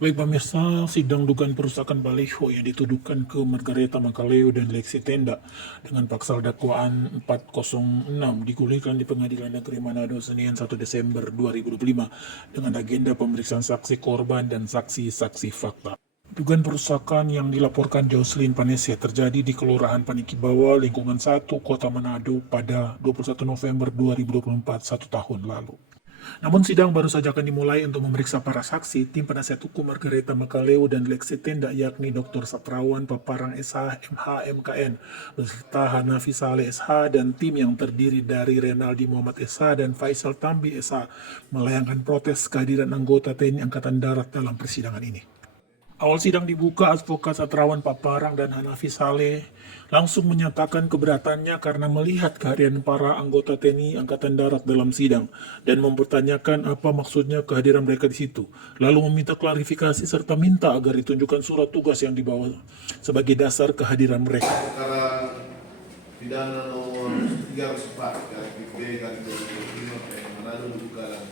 Baik pemirsa, sidang dugaan perusakan baliho yang dituduhkan ke Margareta Makaleo dan Lexi Tenda dengan pasal dakwaan 406 digulirkan di Pengadilan Negeri Manado Senin 1 Desember 2025 dengan agenda pemeriksaan saksi korban dan saksi-saksi fakta. Dugaan perusakan yang dilaporkan Jocelyn Panese terjadi di Kelurahan Panikibawa, lingkungan 1, Kota Manado pada 21 November 2024, 1 tahun lalu. Namun sidang baru saja akan dimulai untuk memeriksa para saksi. Tim penasihat hukum Margareta Makaleo dan Lexi Tenda yakni Dr. Satrawan Paparang SH, MH, MKN, beserta Hanafi Saleh SH dan tim yang terdiri dari Renaldi Muhammad SH dan Faisal Tambi SH melayangkan protes kehadiran anggota TNI Angkatan Darat dalam persidangan ini. Awal sidang dibuka, advokat Satrawan Paparang dan Hanafi Saleh langsung menyatakan keberatannya karena melihat kehadiran para anggota TNI Angkatan Darat dalam sidang dan mempertanyakan apa maksudnya kehadiran mereka di situ. Lalu meminta klarifikasi serta minta agar ditunjukkan surat tugas yang dibawa sebagai dasar kehadiran mereka. Perkara pidana nomor 304 garis B garis 2025 Manado dibuka dan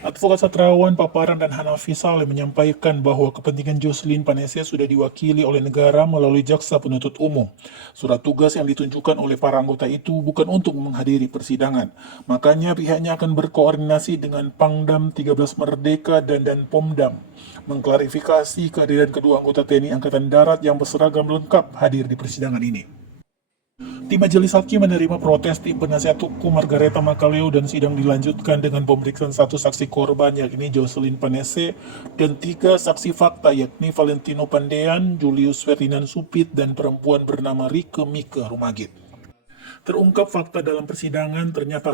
Advokat Satrawan Paparang dan Hanafi Saleh menyampaikan bahwa kepentingan Jocelyn Panese sudah diwakili oleh negara melalui jaksa penuntut umum. Surat tugas yang ditunjukkan oleh para anggota itu bukan untuk menghadiri persidangan. Makanya pihaknya akan berkoordinasi dengan Pangdam 13 Merdeka dan Pomdam mengklarifikasi kehadiran kedua anggota TNI Angkatan Darat yang berseragam lengkap hadir di persidangan ini. Tim majelis hakim menerima protes tim penasihat hukum Margareta Makaleo dan sidang dilanjutkan dengan pemeriksaan satu saksi korban yakni Jocelyn Panese dan 3 saksi fakta yakni Valentino Pandean, Julius Ferdinand Supit, dan perempuan bernama Rike Mike Rumagit. Terungkap fakta dalam persidangan, ternyata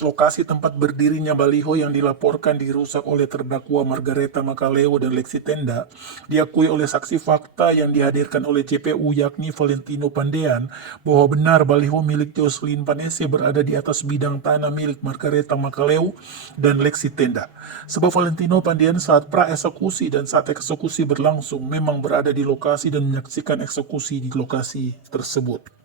lokasi tempat berdirinya baliho yang dilaporkan dirusak oleh terdakwa Margareta Makaleo dan Lexi Tenda diakui oleh saksi fakta yang dihadirkan oleh JPU yakni Valentino Pandean bahwa benar baliho milik Jocelyn Panese berada di atas bidang tanah milik Margareta Makaleo dan Lexi Tenda. Sebab Valentino Pandean saat pra-eksekusi dan saat eksekusi berlangsung memang berada di lokasi dan menyaksikan eksekusi di lokasi tersebut.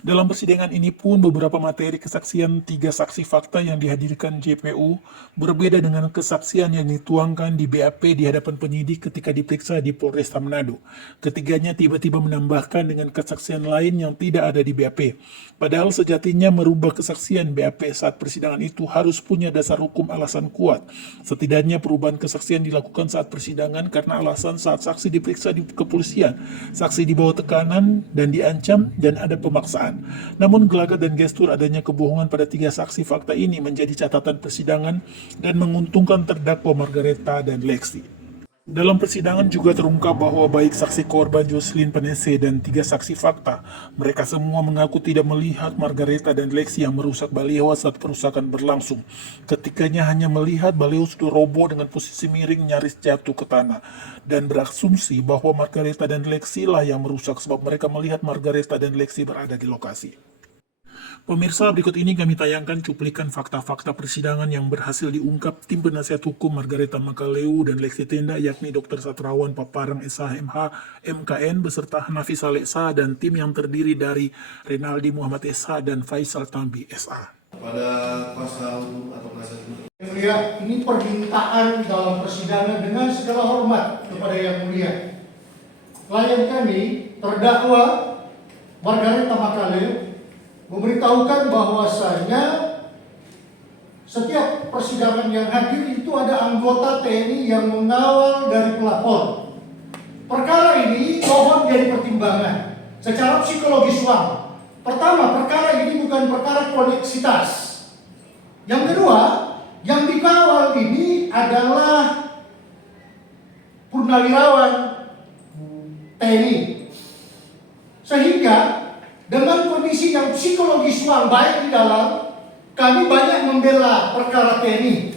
Dalam persidangan ini pun beberapa materi kesaksian 3 saksi fakta yang dihadirkan JPU berbeda dengan kesaksian yang dituangkan di BAP di hadapan penyidik ketika diperiksa di Polresta Manado. Ketiganya tiba-tiba menambahkan dengan kesaksian lain yang tidak ada di BAP. Padahal sejatinya merubah kesaksian BAP saat persidangan itu harus punya dasar hukum alasan kuat. Setidaknya perubahan kesaksian dilakukan saat persidangan karena alasan saat saksi diperiksa di kepolisian, saksi di bawah tekanan dan diancam dan ada pemaksaan. Namun gelagat dan gestur adanya kebohongan pada 3 saksi fakta ini menjadi catatan persidangan dan menguntungkan terdakwa Margareta dan Lexi. Dalam persidangan juga terungkap bahwa baik saksi korban Jocelyn Panese dan 3 saksi fakta, mereka semua mengaku tidak melihat Margareta dan Lexi yang merusak baliho saat perusakan berlangsung. Ketiganya hanya melihat baliho sudah roboh dengan posisi miring nyaris jatuh ke tanah dan berasumsi bahwa Margareta dan Lexi lah yang merusak sebab mereka melihat Margareta dan Lexi berada di lokasi. Pemirsa, berikut ini kami tayangkan cuplikan fakta-fakta persidangan yang berhasil diungkap tim penasihat hukum Margareta Makaleo dan Lexi Tenda yakni Dr. Satrawan Paparang SH, MH, MKN beserta Hanafi Saleh SH dan tim yang terdiri dari Renaldi Muhammad SH dan Faisal Tambi SH. pada pasal atau pasal Mulia, ini permintaan dalam persidangan dengan segala hormat kepada Yang Mulia. Klien kami, terdakwa Margareta Makaleo, memberitahukan bahwasanya setiap persidangan yang hadir itu ada anggota TNI yang mengawal dari pelapor. Perkara ini mohon jadi pertimbangan secara psikologis uang. Pertama, perkara ini bukan perkara koneksitas. Yang kedua, yang dikawal ini adalah purnawirawan TNI. Sehingga dengan kondisi yang psikologis uang baik di dalam, kami banyak membela perkara TNI.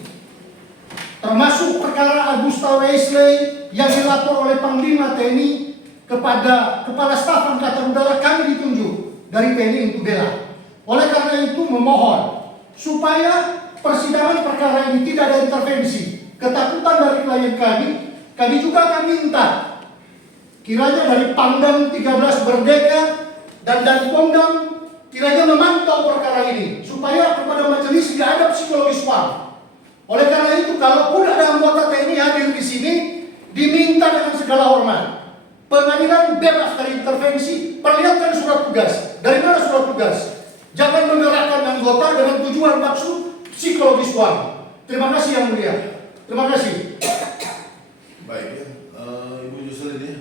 Termasuk perkara Agusta Wesley yang dilapor oleh Panglima TNI kepada Kepala Staf Angkatan Udara, kami ditunjuk dari TNI untuk bela. Oleh karena itu memohon supaya persidangan perkara ini tidak ada intervensi. Ketakutan dari klien kami juga akan minta kiranya dari Pangdam 13 Merdeka dan Pomdam kiranya memantau perkara ini supaya kepada majelis tidak ada psikologis uang. Oleh karena itu, kalaupun ada anggota TNI hadir di sini, diminta dengan segala hormat. Pengadilan bebas dari intervensi, perlihatkan surat tugas. Dari mana surat tugas? Jangan menggerakkan anggota dengan tujuan maksud psikologis uang. Terima kasih Yang Mulia. Terima kasih. Baik ya, Ibu Jocelyn ya.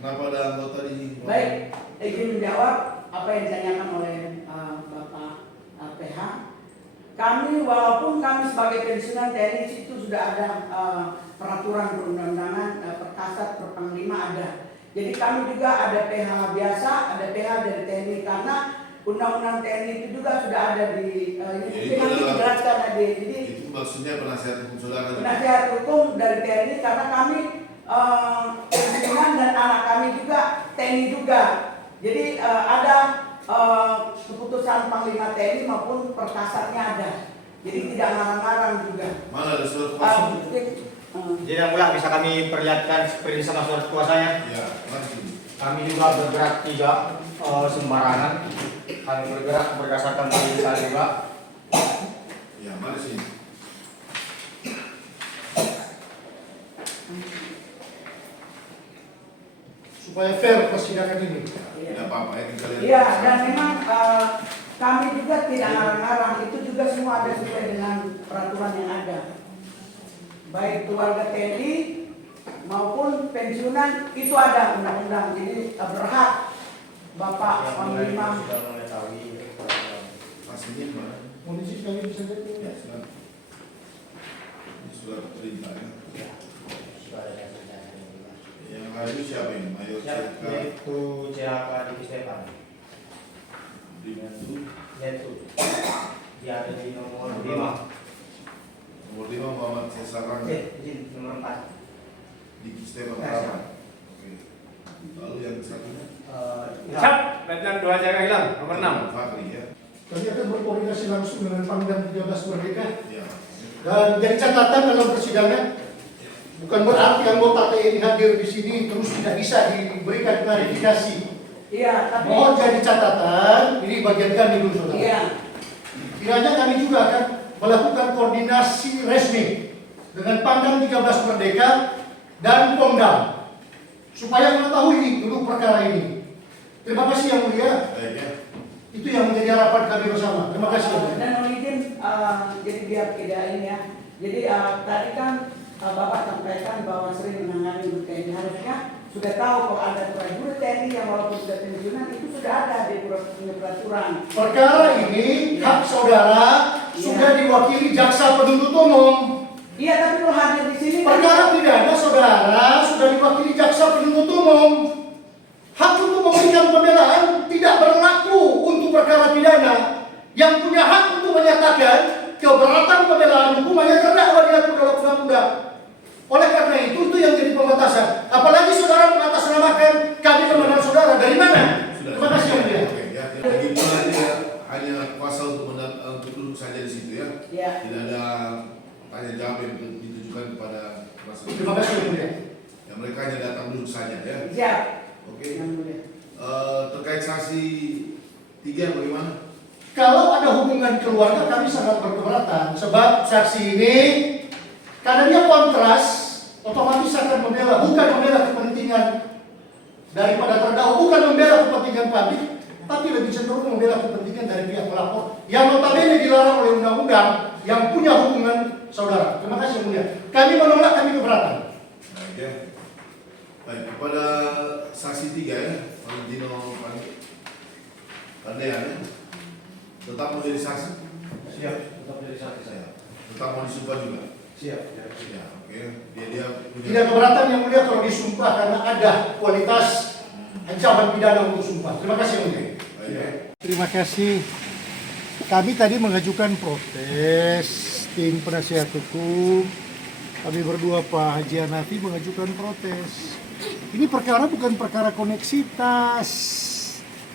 Kenapa ada anggota di? Baik, izin menjawab apa yang ditanyakan oleh Bapak PH. Kami walaupun kami sebagai pensiunan TNI itu sudah ada peraturan perundang-undangan perkasat perpanglima ada. Jadi kami juga ada PH biasa, ada PH dari TNI karena undang-undang TNI itu juga sudah ada di ini nanti dijelaskan aja. Jadi Itu maksudnya penasihat hukum saudara. penasihat hukum dari TNI karena kami pensiunan dan anak kami juga TNI juga. Jadi ada keputusan Panglima TNI maupun perkasatnya ada. Jadi tidak ngarang-ngarang juga. Mana ada surat kuasa? Jadi Yang Mulia bisa kami perlihatkan seperti sama surat kuasanya. Ya, langsung. Kami juga bergerak tidak sembarangan. Kami bergerak berdasarkan perintah juga. Ya, mana sih? Supaya fair persidangan ini. Tidak apa-apa ya, kita lihat. Iya, dan memang kami juga tidak ngarang-ngarang. Itu juga semua ada sesuai dengan peraturan yang ada. Baik keluarga TNI maupun pensiunan itu ada undang-undang. Jadi berhak Bapak Panglima. Sudah mengetahui. Pastinya mana? Kondisi sekali bisa Ya, jadi. surat. Ini surat perintah ya. Ya, sudah ada yang Yang lain siapa ini? Mayor siap, CK yaitu CHK di Stefan. Dengan itu Yaitu dia ada di nomor 5. nomor 5 Muhammad Cesarang Izin nomor 4. di Stefan Ya, Rama. Oke. Lalu yang satunya? Siap, Letnan 2 Jaga Hilang nomor 6. Fakri ya. Kami akan berkoordinasi langsung dengan Pangdam 13 Merdeka. Ya. Dan jadi catatan dalam persidangan, bukan berarti anggota TNI hadir di sini terus tidak bisa diberikan klarifikasi. Iya, tapi Mohon jadi catatan, ini bagian kami dulu saudara. iya. Kiranya kami juga akan melakukan koordinasi resmi dengan Pangdam 13 Merdeka dan Pemdam supaya mengetahui dulu perkara ini. Terima kasih Yang Mulia. Baik ya. Itu yang menjadi harapan kami bersama. Terima kasih Yang Mulia. Dan mohon izin, jadi biar tidak ini ya. Jadi tadi kan Bapak sampaikan bahwa sering menangani untuk TNI, harusnya sudah tahu kalau ada prajurit TNI yang walaupun sudah pensiunan itu sudah ada di punya peraturan. Perkara ini hak saudara sudah diwakili jaksa penuntut umum. Iya, tapi kalau hadir di sini kan- Perkara pidana saudara sudah diwakili jaksa penuntut umum. Hak untuk memberikan pembelaan tidak berlaku untuk perkara pidana. Yang punya hak untuk menyatakan keberatan pembelaan hukum hanya terdakwa diatur dalam undang-undang. Oleh karena itu yang jadi pembatasan. Apalagi saudara mengatasnamakan kami mengenal saudara dari mana? Sudah. Terima kasih Yang Mulia. Oke ya. Lagi pula dia hanya kuasa untuk duduk saja di situ ya. Ya. Tidak ada tanya jawab yang ditujukan kepada kuasa. Terima kasih Yang Mulia. Ya, mereka hanya datang duduk saja ya. Siap. Oke. Yang mulia. Terkait saksi 3 bagaimana? Kalau ada hubungan keluarga kami sangat berkeberatan sebab saksi ini karena dia kontras otomatis akan membela, bukan membela kepentingan daripada terdakwa, bukan membela kepentingan publik, tapi lebih cenderung membela kepentingan dari pihak pelapor yang notabene dilarang oleh undang-undang yang punya hubungan saudara. Terima kasih Yang Mulia. Kami menolak, kami keberatan. Baik ya. Baik, kepada saksi 3 ya, Valentino Pandean ya. Tetap mau jadi saksi? Siap, tetap jadi saksi saya. Tetap mau disumpah juga? Siap. Ya, oke. Dia punya. Tidak keberatan Yang Mulia kalau disumpah karena ada kualitas ancaman pidana untuk sumpah. Terima kasih Yang Mulia. Baik ya. Terima kasih. Kami tadi mengajukan protes, tim penasihat hukum. Kami berdua Pak Haji Hanafi mengajukan protes. Ini perkara bukan perkara koneksitas.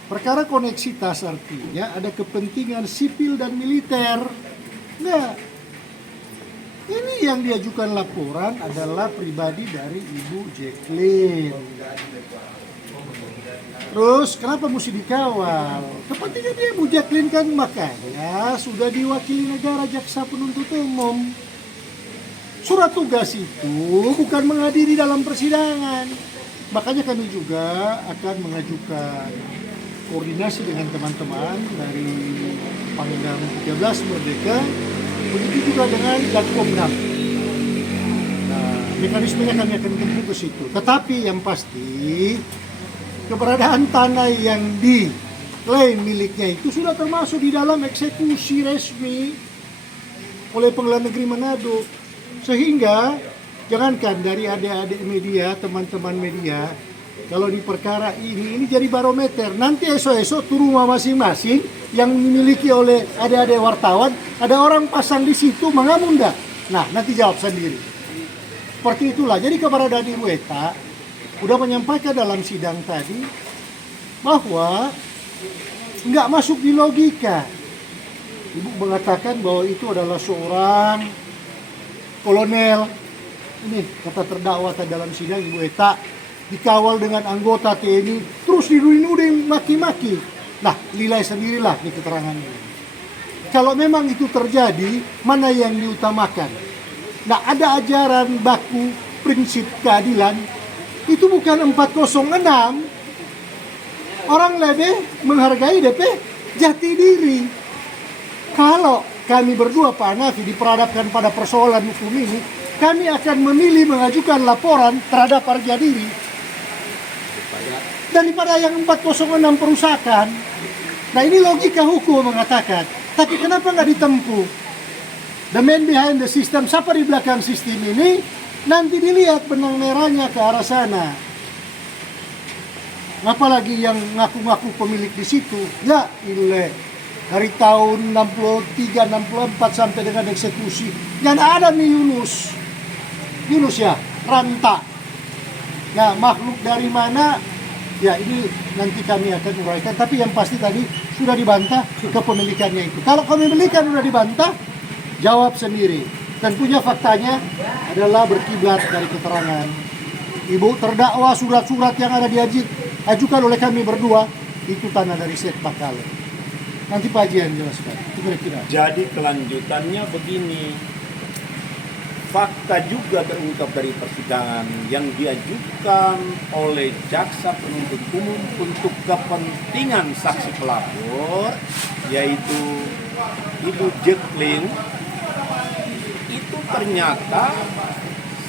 Perkara koneksitas artinya ada kepentingan sipil dan militer. Nah, ini yang diajukan laporan adalah pribadi dari Ibu Jacqueline. Terus kenapa mesti dikawal? Kepentingan dia Bu Jacqueline kan, makanya sudah diwakili negara jaksa penuntut umum. Surat tugas itu bukan menghadiri dalam persidangan. Makanya kami juga akan mengajukan koordinasi dengan teman-teman dari Pangdam 13 Merdeka, begitu juga dengan Gakumham. Nah, mekanismenya kami akan tempuh ke situ. Tetapi yang pasti keberadaan tanah yang diklaim miliknya itu sudah termasuk di dalam eksekusi resmi oleh Pengadilan Negeri Manado. Sehingga jangankan dari adik-adik media, teman-teman media, kalau di perkara ini jadi barometer. Nanti esok-esok turun rumah masing-masing yang dimiliki oleh adik-adik wartawan, ada orang pasang di situ mengamun enggak? Nah, nanti jawab sendiri. Seperti itulah. Jadi keberadaan Ibu Eta udah menyampaikan dalam sidang tadi bahwa nggak masuk di logika. Ibu mengatakan bahwa itu adalah seorang kolonel. Ini kata terdakwa dalam sidang, Ibu Eta dikawal dengan anggota TNI, terus dinuding maki-maki. Nah, nilai sendirilah di keterangannya. Kalau memang itu terjadi, mana yang diutamakan? Nah, ada ajaran baku prinsip keadilan, itu bukan 406. Orang lebih menghargai DP jati diri. Kalau kami berdua Pak Hanafi diperhadapkan pada persoalan hukum ini, kami akan memilih mengajukan laporan terhadap harga diri daripada yang 406 perusakan. Nah, ini logika hukum mengatakan. Tapi kenapa nggak ditempuh? The man behind the system, siapa di belakang sistem ini, nanti dilihat benang merahnya ke arah sana. Apalagi yang ngaku-ngaku pemilik di situ, ya ilah. Dari tahun 63-64 sampai dengan eksekusi, yang ada nih Yunus ya, Ranta. Nah, makhluk dari mana? Ya, ini nanti kami akan uraikan. Tapi yang pasti tadi sudah dibantah kepemilikannya itu. Kalau kepemilikan sudah dibantah, jawab sendiri. Dan punya faktanya adalah berkiblat dari keterangan Ibu terdakwa. Surat-surat yang ada diajukan oleh kami berdua itu tanah dari Syed Bakale. Nanti Pak Haji yang jelaskan. Kira-kira. Jadi kelanjutannya begini, fakta juga terungkap dari persidangan yang diajukan oleh jaksa penuntut umum untuk kepentingan saksi pelapor, yaitu Ibu Jacqueline, itu ternyata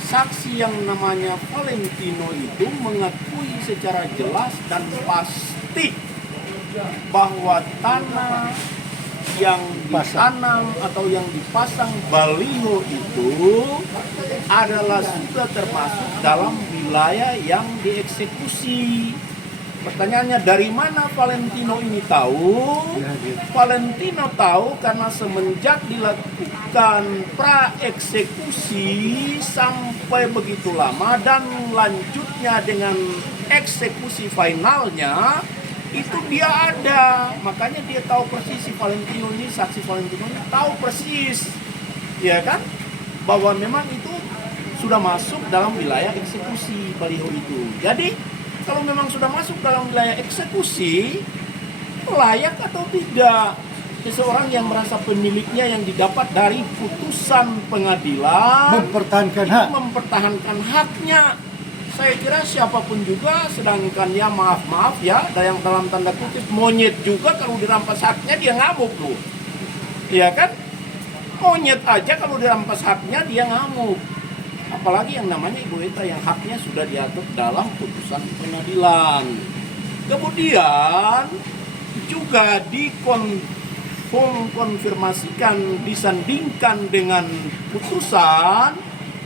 saksi yang namanya Valentino itu mengakui secara jelas dan pasti bahwa tanah yang ditanam atau yang dipasang baliho itu adalah sudah termasuk dalam wilayah yang dieksekusi. Pertanyaannya, dari mana Valentino ini tahu? Valentino tahu karena semenjak dilakukan praeksekusi sampai begitu lama dan lanjutnya dengan eksekusi finalnya, itu dia ada. Makanya dia tahu persis, si Valentino ini, saksi Valentino ini tahu persis, ya kan, bahwa memang itu sudah masuk dalam wilayah eksekusi baliho itu. Jadi kalau memang sudah masuk dalam wilayah eksekusi, layak atau tidak seseorang yang merasa pemiliknya yang didapat dari putusan pengadilan mempertahankan haknya. Saya kira siapapun juga, sedangkan ya maaf ya, yang dalam tanda kutip monyet juga kalau dirampas haknya dia ngamuk loh. Iya kan? Monyet aja kalau dirampas haknya dia ngamuk. Apalagi yang namanya Ibu Eta yang haknya sudah diatur dalam putusan pengadilan. Kemudian juga dikonfirmasikan, disandingkan dengan putusan,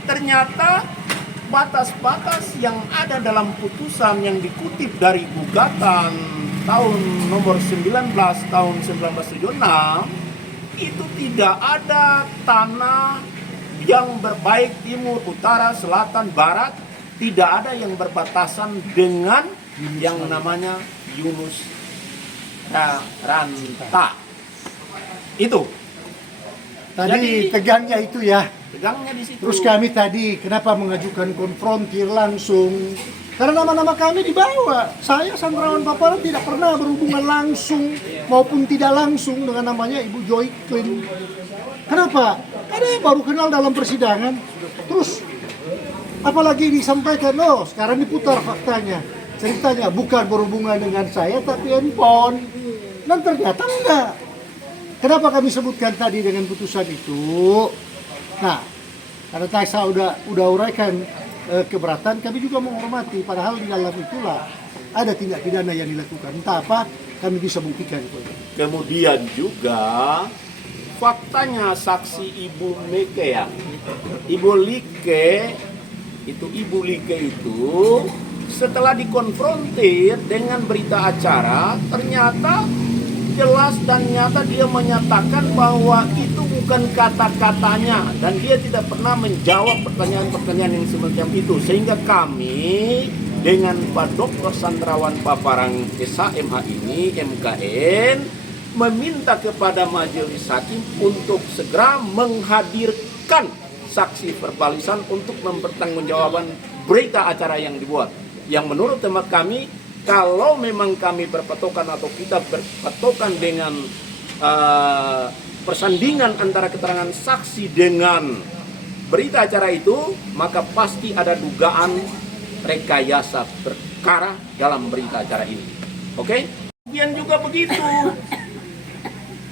ternyata batas-batas yang ada dalam putusan yang dikutip dari gugatan tahun nomor 19 tahun 1976 itu tidak ada tanah yang berbaik timur, utara, selatan, barat, tidak ada yang berbatasan dengan yang namanya Yunus Ranta. Itu. Tadi jadi, tegangnya itu ya. tegangnya di situ. Terus kami tadi kenapa mengajukan konfrontir langsung Karena nama-nama kami dibawa. Saya Sandrawan Paparan tidak pernah berhubungan langsung maupun tidak langsung dengan namanya Ibu Joy Clean. Kenapa? Karena baru kenal dalam persidangan. Terus apalagi disampaikan, oh sekarang diputar faktanya. Ceritanya bukan berhubungan dengan saya tapi handphone. Dan ternyata enggak. Kenapa kami sebutkan tadi dengan putusan itu? Nah, karena saya udah uraikan keberatan, kami juga menghormati. Padahal di dalam itulah ada tindak pidana yang dilakukan. Entah apa, kami bisa buktikan itu. Kemudian juga faktanya saksi Ibu Meke ya, Ibu Like itu setelah dikonfrontir dengan berita acara, ternyata jelas dan nyata dia menyatakan bahwa itu bukan kata-katanya dan dia tidak pernah menjawab pertanyaan-pertanyaan yang semacam itu, sehingga kami dengan Pak Dr. Sandrawan Paparang SHMH ini MKN meminta kepada majelis hakim untuk segera menghadirkan saksi verbalisan untuk mempertanggungjawabkan berita acara yang dibuat, yang menurut teman kami, kalau memang kami berpatokan atau kita berpatokan dengan persandingan antara keterangan saksi dengan berita acara itu, maka pasti ada dugaan rekayasa perkara dalam berita acara ini. Oke? Kemudian juga begitu.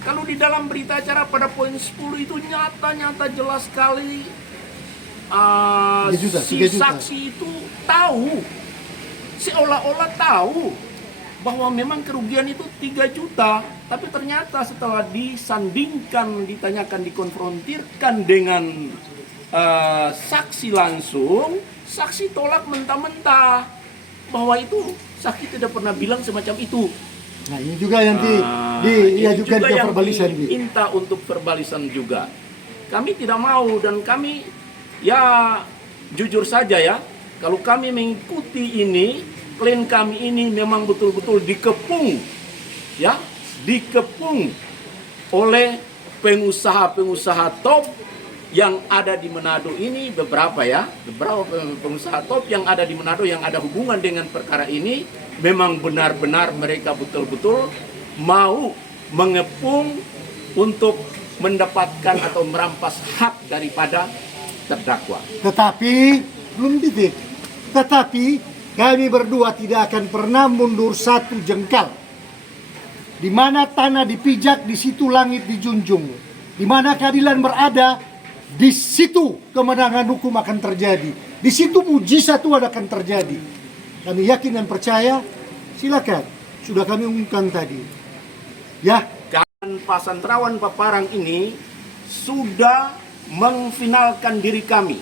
Kalau di dalam berita acara pada poin 10 itu nyata-nyata jelas sekali si saksi itu tahu, seolah-olah tahu bahwa memang kerugian itu 3 juta, tapi ternyata setelah disandingkan, ditanyakan, dikonfrontirkan dengan saksi langsung, saksi tolak mentah-mentah bahwa itu saksi tidak pernah bilang semacam itu. Nah ini juga yang diajukan ke verbalisan. Minta untuk verbalisan juga. Kami tidak mau dan kami ya jujur saja ya, kalau kami mengikuti ini, klien kami ini memang betul-betul dikepung, ya, dikepung oleh pengusaha-pengusaha top yang ada di Manado ini, beberapa pengusaha top yang ada di Manado yang ada hubungan dengan perkara ini, memang benar-benar mereka betul-betul mau mengepung untuk mendapatkan atau merampas hak daripada terdakwa. Tetapi belum titik. Tetapi kami berdua tidak akan pernah mundur 1 jengkal. Di mana tanah dipijak, di situ langit dijunjung. Di mana keadilan berada, di situ kemenangan hukum akan terjadi. Di situ mujizat Tuhan akan terjadi. Kami yakin dan percaya. Silakan, sudah kami umumkan tadi. Ya. Dan Pak Sandrawan Paparang ini sudah mengfinalkan diri kami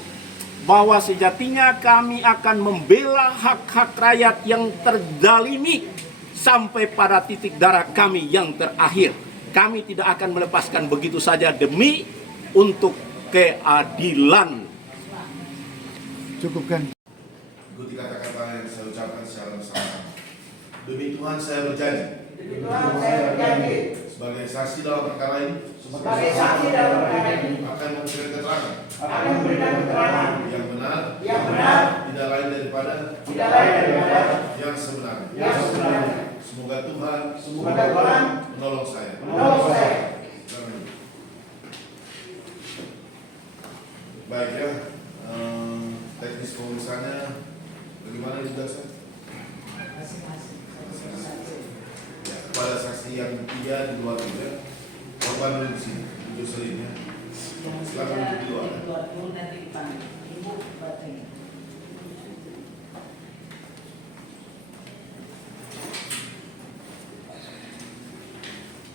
bahwa sejatinya kami akan membela hak-hak rakyat yang terzalimi sampai pada titik darah kami yang terakhir. Kami tidak akan melepaskan begitu saja demi untuk keadilan. Cukupkan. Ikuti kata-kata yang saya ucapkan secara bersama. Demi Tuhan saya berjanji. Demi Tuhan saya berjanji. Sebagai saksi dalam perkara ini. Sebagai saksi dalam perkara ini. Akan memberikan keterangan. Akan memberikan keterangan. Yang benar. Yang benar. Tidak lain daripada. Tidak lain daripada. Yang sebenarnya. Yang sebenarnya. Semoga Tuhan. Semoga Tuhan. Menolong saya. Menolong saya. Amin. Baik ya. Teknis pemerisanya bagaimana juga saya? Ya, kepada saksi yang 3 di luar juga, korban dulu di sini, duduk seling ya. Silakan duduk di luar.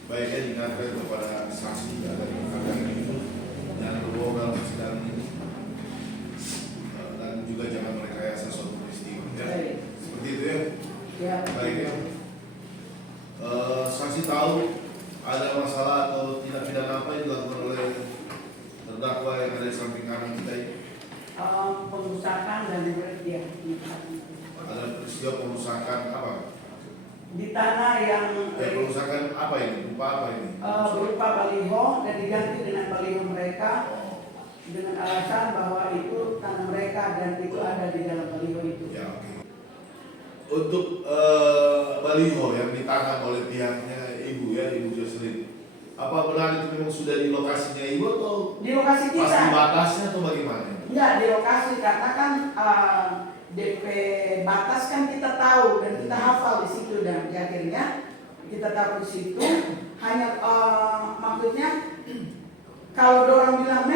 Baik ya, diingatkan kepada saksi yang ada di belakang itu, jangan berbohong dalam persidangan ini, dan juga jangan merekayasa suatu peristiwa. Ya, seperti itu ya. Baik ya. Saksi tahu ada masalah atau tindak pidana apa yang dilakukan oleh terdakwa yang ada di samping kanan kita ini? Pengusahaan dan dia Ada peristiwa pengusahaan apa? di tanah yang Pengusahaan apa ini? Berupa apa ini? berupa baliho dan diganti dengan baliho mereka dengan alasan bahwa itu tanah mereka dan itu ada di dalam baliho itu. Ya, oke. Untuk baliho yang ditanam oleh pihaknya Ibu ya, Ibu Jocelyn, apa benar itu memang sudah di lokasinya Ibu atau Di lokasi pas di kita. batasnya atau bagaimana? Enggak, di lokasi karena kan DP batas kan kita tahu dan kita hafal di situ, dan akhirnya kita taruh di situ. Hanya maksudnya kalau orang bilang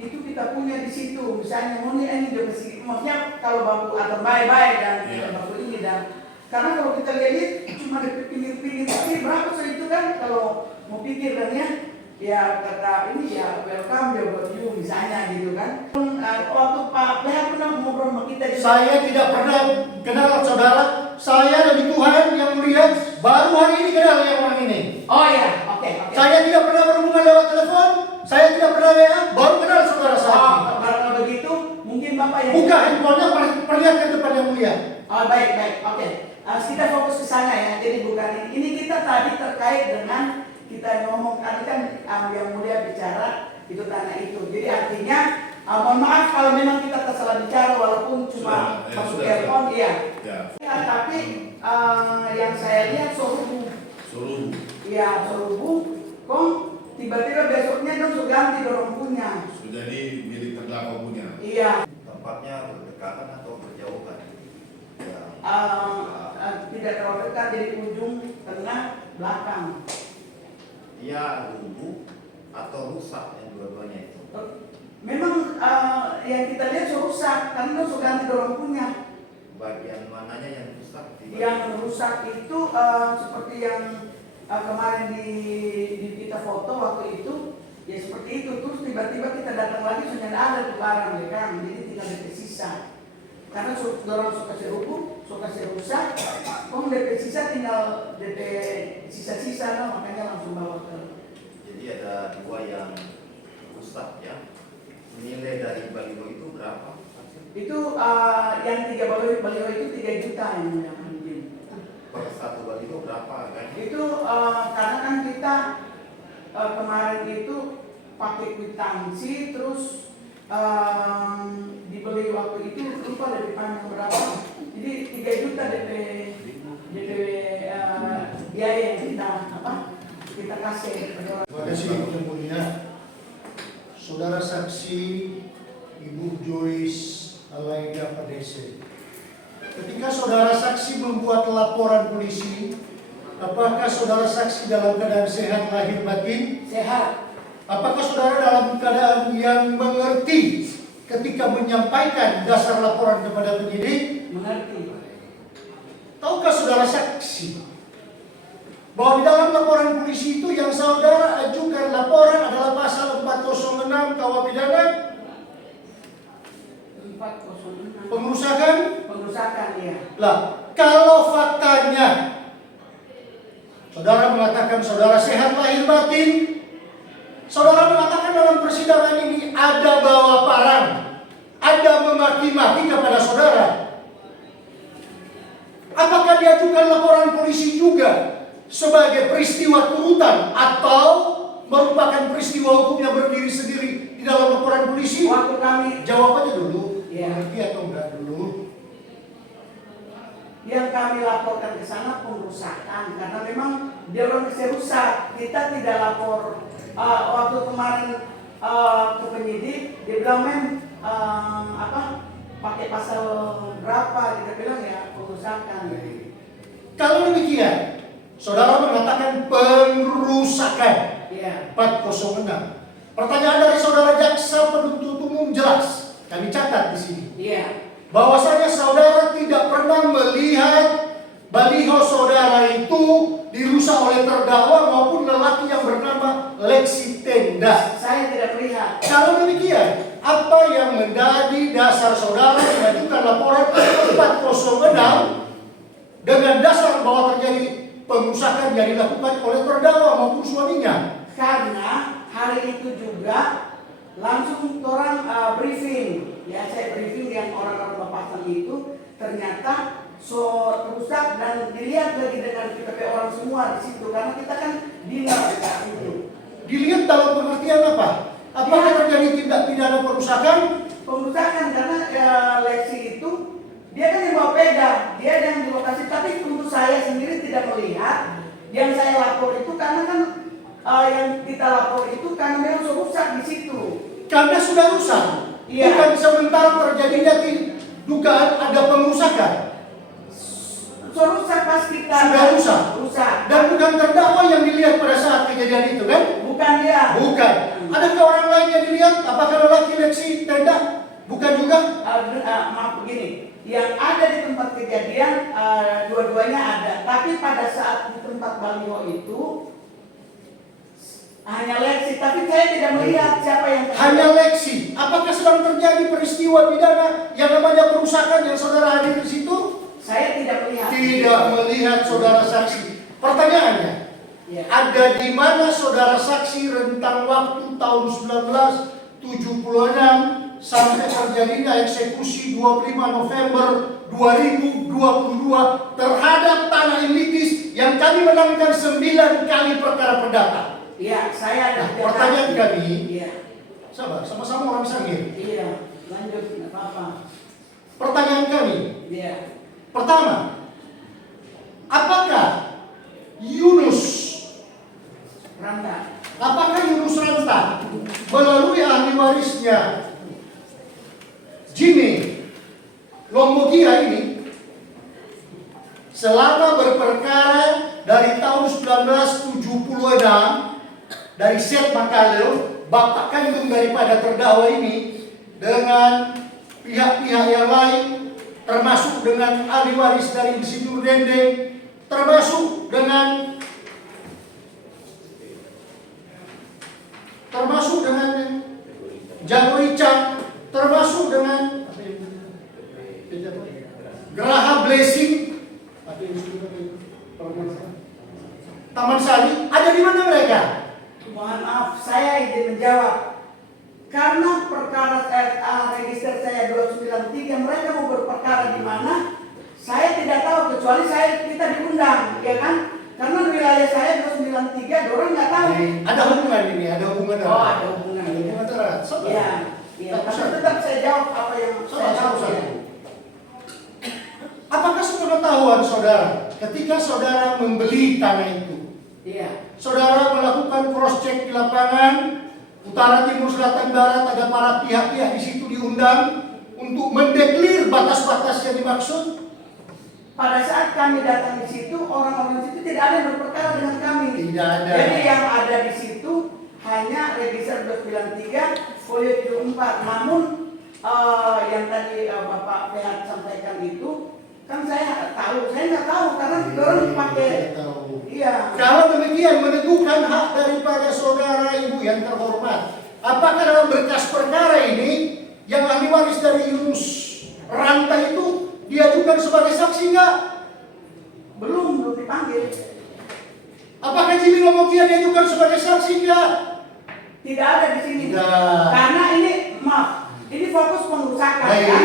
itu kita punya di situ, misalnya ini juga sih, maksudnya kalau baku atau baik-baik dan baku ini, dan karena kalau kita lihat cuma di pinggir-pinggir ini berapa sih itu kan, kalau mau pikir dan ya kata ini ya welcome ya buat you misalnya gitu kan. Waktu Pak PH pernah ngobrol sama kita juga. Saya tidak pernah kenal saudara. Saya dari Tuhan yang melihat, baru hari ini kenal yang orang ini. Oh ya, oke. Saya tidak pernah berhubungan lewat telepon. Saya tidak pernah WA, baru kenal saudara saya. Kalau begitu mungkin Bapak yang Buka handphonenya, perlihatkan depan yang mulia. Oh baik, oke. Kita fokus ke sana ya. Jadi bukan ini kita tadi terkait dengan kita ngomong tadi kan yang mulia bicara itu tanah itu. Jadi artinya mohon maaf kalau memang kita tersalah bicara walaupun cuma masuk telepon Ya. Ya, tapi yang saya lihat Sorubu. Iya, Sorubu. Kok tiba-tiba besoknya dong sudah ganti dorong punya. Sudah di milik terdakwa punya. Iya. Tempatnya berdekatan atau berjauhan? Ya. Tidak terlalu dekat, jadi ujung, tengah, belakang. Dia rubuh atau rusak yang dua-duanya itu? Memang yang kita lihat rusak, karena sudah ganti dorong punya. Bagian mananya yang rusak? Yang rusak itu seperti yang kemarin di kita foto waktu itu, ya seperti itu. Terus tiba-tiba kita datang lagi sudah ada tuh barang ya kan, jadi tinggal DP sisa. Karena dorong suka serubuh, suka serusak, kok DP sisa tinggal DP sisa-sisa lah, makanya langsung bawa ke. Jadi ada dua yang rusak ya. Nilai dari baliho itu berapa? Itu yang 3 baliho itu 3 juta yang mungkin. Per satu baliho berapa kan? Itu karena kan kita kemarin itu pakai kwitansi, terus dibeli waktu itu lupa dari panjang berapa. Jadi 3 juta DP biaya yang kita kasih. Terima kasih yang mulia. Saudara saksi Ibu Joyce Alaida Padese. Ketika saudara saksi membuat laporan polisi, apakah saudara saksi dalam keadaan sehat lahir batin? Sehat. Apakah saudara dalam keadaan yang mengerti ketika menyampaikan dasar laporan kepada penyidik? Mengerti. Tahukah saudara saksi bahwa di dalam laporan polisi itu yang saudara ajukan laporan adalah pasal 406 KUH pidana 406. pengerusakan? Pengerusakan ya. Lah, kalau faktanya saudara mengatakan saudara sehat lahir batin, saudara mengatakan dalam persidangan ini ada bawa parang, ada memaki-maki kepada saudara, apakah diajukan laporan polisi juga sebagai peristiwa turutan atau merupakan peristiwa hukum yang berdiri sendiri di dalam laporan polisi? Waktu kami Jawab aja dulu, ya. ngerti atau enggak dulu? Yang kami laporkan ke sana pengerusakan karena memang dia orang rusak. Kita tidak lapor. Waktu kemarin ke penyidik dia bilang pakai pasal berapa, kita bilang ya pengerusakan. Kalau demikian, saudara mengatakan pengerusakan. Iya. 406. Pertanyaan dari saudara jaksa penuntut umum jelas. Kami catat di sini. Iya. Bahwasanya saudara tidak pernah melihat baliho saudara itu dirusak oleh terdakwa maupun lelaki yang bernama Lexi Tenda. Saya tidak melihat. Kalau demikian, apa yang menjadi dasar saudara mengajukan laporan 406 dengan dasar bahwa terjadi pengerusakan yang dilakukan oleh terdakwa maupun suaminya? Karena hari itu juga langsung orang briefing. Ya, saya briefing yang orang-orang Bapaksan itu ternyata rusak dan dilihat lagi dengan kita orang semua di situ karena kita kan dinas saat itu. Dilihat dalam pengertian apa? Apakah terjadi tindak pidana perusakan? Pengerusakan karena Lexi itu Dia kan yang bawa peda, dia yang di lokasi. Tapi untuk saya sendiri tidak melihat. Yang saya lapor itu karena kan yang kita lapor itu karena memang sudah rusak di situ. Karena sudah rusak. Iya. Bukan sementara terjadinya dugaan ada pengusakan. Sudah rusak pas kita. Sudah rusak. Rusak. Dan bukan terdakwa yang dilihat pada saat kejadian itu kan? Bukan dia. Bukan. Adakah orang lain yang dilihat? Apakah lelaki Lexi tenda? Bukan juga? Maaf begini, yang ada di tempat kejadian dua-duanya ada, tapi pada saat di tempat baliho itu hanya Lexi, tapi saya tidak melihat siapa yang Hanya Lexi. Apakah sedang terjadi peristiwa pidana yang namanya perusakan yang saudara hadir di situ? Saya tidak melihat. Tidak melihat saudara saksi. Pertanyaannya, Ya. ada di mana saudara saksi rentang waktu tahun 1976 sampai terjadinya eksekusi 25 November 2022 terhadap Tanah Elitis yang kami menangkan 9 kali perkara perdata? Iya, saya ada. Pertanyaan kami, Iya, sabar, sama-sama orang Sangir. iya, lanjut, nggak apa-apa. Pertanyaan kami, Iya, pertama, apakah Yunus Randa. Ranta melalui ahli warisnya Jimmy Lombogia ini selama berperkara dari tahun 1976 dari Seth Makaleo, bapak kandung daripada terdakwa ini, dengan pihak-pihak yang lain, termasuk dengan ahli waris dari Insinyur Dendeng, termasuk dengan Jago Richard, termasuk dengan Geraha Blessing, Taman Sari, ada di mana mereka? Mohon maaf, saya izin menjawab. Karena perkara register saya 293, mereka mau berperkara di mana? Saya tidak tahu, kecuali kita diundang, ya kan? Karena wilayah saya 293, orang nggak tahu. Ada hubungan ini, ada hubungan Oh, ada hubungan. Ada hubungan erat. Sabar. Iya, iya. Tapi tetap saya jawab apa yang saya tahu. Sabar. Ya. Apakah sepengetahuan saudara ketika saudara membeli tanah itu, Iya. saudara melakukan cross check di lapangan, utara, timur, selatan, barat, ada para pihak-pihak di situ diundang untuk mendeklir batas-batas yang dimaksud? Pada saat kami datang di situ, orang-orang di situ tidak ada yang berperkara dengan kami. Tidak ada. Jadi yang ada di situ hanya register 293, folio 74. Namun yang tadi Bapak PH sampaikan itu, kan saya nggak tahu karena orang pakai. Iya. Kalau demikian meneguhkan hak daripada saudara ibu yang terhormat, apakah dalam berkas perkara ini yang ahli waris dari Yunus Ranta itu diajukan sebagai saksi enggak? Belum dipanggil. Apakah Jimmy Lomokia diajukan sebagai saksi enggak? Tidak ada di sini. Tidak. Karena ini ini fokus pengusakan Baik. kan.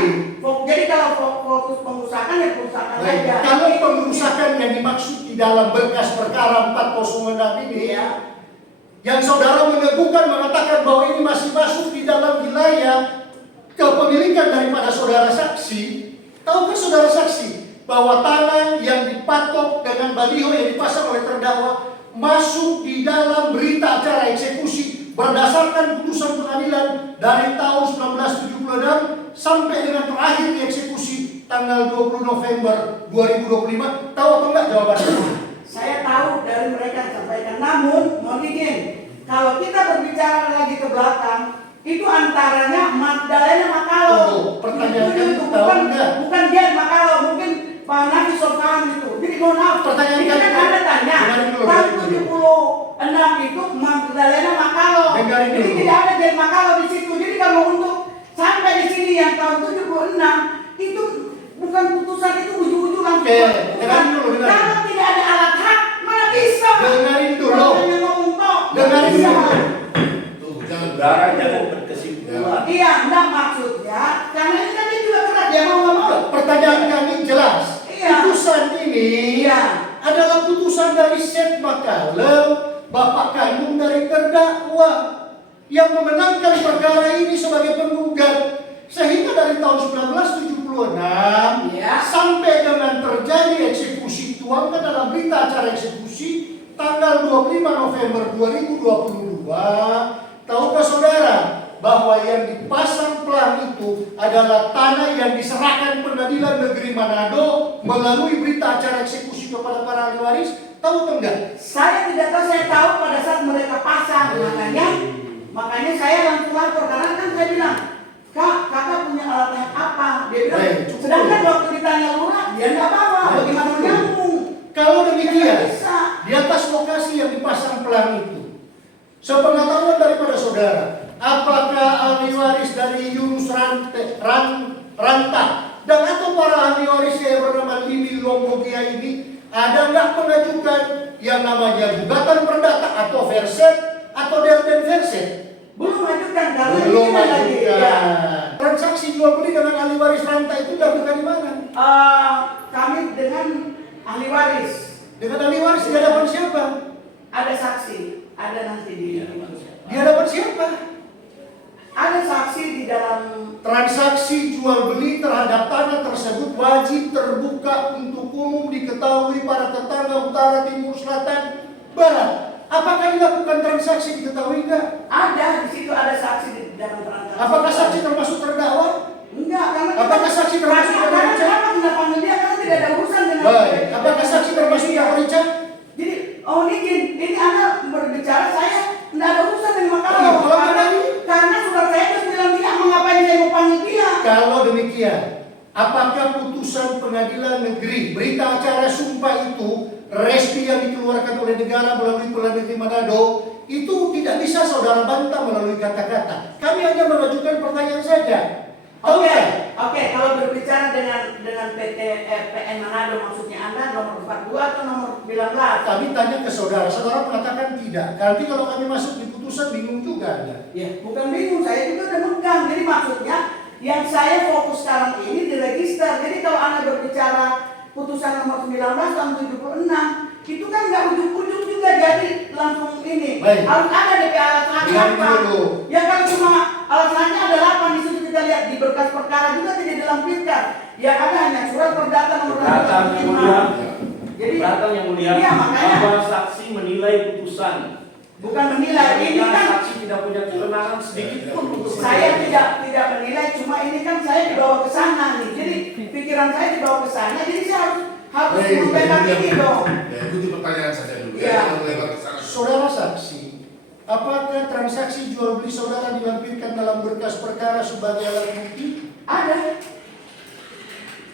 Jadi kalau fokus pengusakan ya pengusakan Baik. aja. Kalau pengurusakan yang dimaksud di dalam berkas perkara 406 ini, Iya. yang saudara meneguhkan mengatakan bahwa ini masih masuk di dalam wilayah kepemilikan daripada saudara saksi, tahukah saudara saksi bahwa tanah yang dipatok dengan baliho yang dipasang oleh terdakwa masuk di dalam berita acara eksekusi berdasarkan putusan pengadilan dari tahun 1976 sampai dengan terakhir dieksekusi tanggal 20 November 2025? Tahu atau enggak jawabannya? Saya tahu dari mereka yang sampaikan. Namun, mohon izin, kalau kita berbicara lagi ke belakang, itu antaranya Magdalena Makalo. Oh, pertanyaan itu kamu tahu enggak? bukan dia Makalo, mungkin Pak Nafi Sofan itu. Jadi mohon maaf, Pertanyaan ini kamu kan tahu? Anda tanya, Dengarin dulu, tahun dengarin dulu. 76 itu Magdalena Makalo. Dengarin Jadi dulu. tidak ada dia Makalo di situ. Jadi kalau untuk sampai di sini yang tahun 76 itu bukan putusan, itu ujung-ujung langsung. Oke, Bukan. dengarin dulu, dengarin. Kalau tidak ada alat hak, mana bisa? Dengarin dulu. Kalau hanya ngomong tok, Dengarin bisa. dulu. Tuh, jangan Saudara jangan berkesimpulan. Iya, enggak maksudnya, karena ini kan dia juga berat, dia mau nggak mau. Pertanyaan kami jelas. Iya. Putusan ini Iya. adalah putusan dari Seth Makaleu, bapak kandung dari terdakwa, yang memenangkan perkara ini sebagai penggugat. Sehingga dari tahun 1976 26 Ya. sampai dengan terjadi eksekusi, tuangkan dalam berita acara eksekusi tanggal 25 November 2022. Tahukah saudara bahwa yang dipasang pelang itu adalah tanah yang diserahkan Pengadilan Negeri Manado melalui berita acara eksekusi kepada para ahli waris? Tahu atau enggak? Saya tidak tahu, saya tahu pada saat mereka pasang, makanya saya langsung lapor karena kan saya bilang, Kak, kakak punya alat apa? Dia bilang, Baik, cukup. sedangkan waktu ditanya lurah, dia nggak bawa, Baik, bagaimana cukup. nyambung? Kalau demikian, Bisa. di atas lokasi yang dipasang pelang itu, sepengetahuan daripada saudara, apakah ahli waris dari Yunus Ranta dan atau para ahli waris yang bernama Lili Lombogia ini ada nggak mengajukan yang namanya gugatan perdata atau verset atau delten verset? Belum ajukan karena Belum ini kan lagi. Ya. ajukan. Transaksi jual beli dengan ahli waris Ranta itu dilakukan di mana? Kami dengan ahli waris, Dengan ahli waris di hadapan siapa? ada saksi, ada nanti di Di hadapan siapa? ada saksi di dalam. Transaksi jual beli terhadap tanah tersebut wajib terbuka untuk umum diketahui para tetangga utara, timur, selatan, barat. Apakah dilakukan transaksi diketahui enggak? Ada di situ ada saksi di dalam transaksi. Apakah saksi termasuk terdakwa? Enggak, karena Apakah saksi termasuk karena yang Richard? kenapa kita panggil dia karena tidak ada urusan dengan. Baik. Apakah saksi termasuk yang Richard? Jadi, ini Anda berbicara saya tidak ada urusan dengan Makau. Iya, kalau Karena surat saya itu bilang dia mau ngapain saya mau panggil dia. Kalau demikian, apakah putusan pengadilan negeri berita acara sumpah itu resti yang dikeluarkan oleh negara melalui Pengadilan Negeri Manado itu tidak bisa saudara bantah melalui kata-kata? Kami hanya mengajukan pertanyaan saja. Oke, kalau berbicara dengan PT PN Manado maksudnya Anda nomor 42 atau nomor 19? Kami tanya ke saudara, saudara mengatakan tidak. Nanti kalau kami masuk di putusan bingung juga Anda. Ya, bukan bingung, saya juga udah megang. Jadi maksudnya yang saya fokus sekarang ini di register. Jadi kalau Anda berbicara putusan nomor 19 tahun 76, itu kan nggak ujuk-ujuk juga jadi langsung ini. Baik. Harus ada DP alat sangat Diam apa. dulu. Ya kalau cuma alat sangatnya ada 8 di situ kita lihat di berkas perkara juga tidak dilampirkan. Yang ada hanya surat perdata nomor Keberatan yang mulia. 5. Jadi Keberatan yang mulia, Iya, makanya. bahwa saksi menilai putusan. bukan menilai ini Ketika kan saksi tidak punya kewenangan sedikit pun untuk saya menilai. tidak menilai, cuma ini kan saya dibawa ke sana nih. Jadi pikiran saya dibawa ke sana, jadi saya harus membela ini dong. Ya, ikuti pertanyaan saja dulu Ya. ya. Jangan lewat ke sana. Saudara saksi, apakah transaksi jual beli saudara dilampirkan dalam berkas perkara sebagai alat bukti? Ada.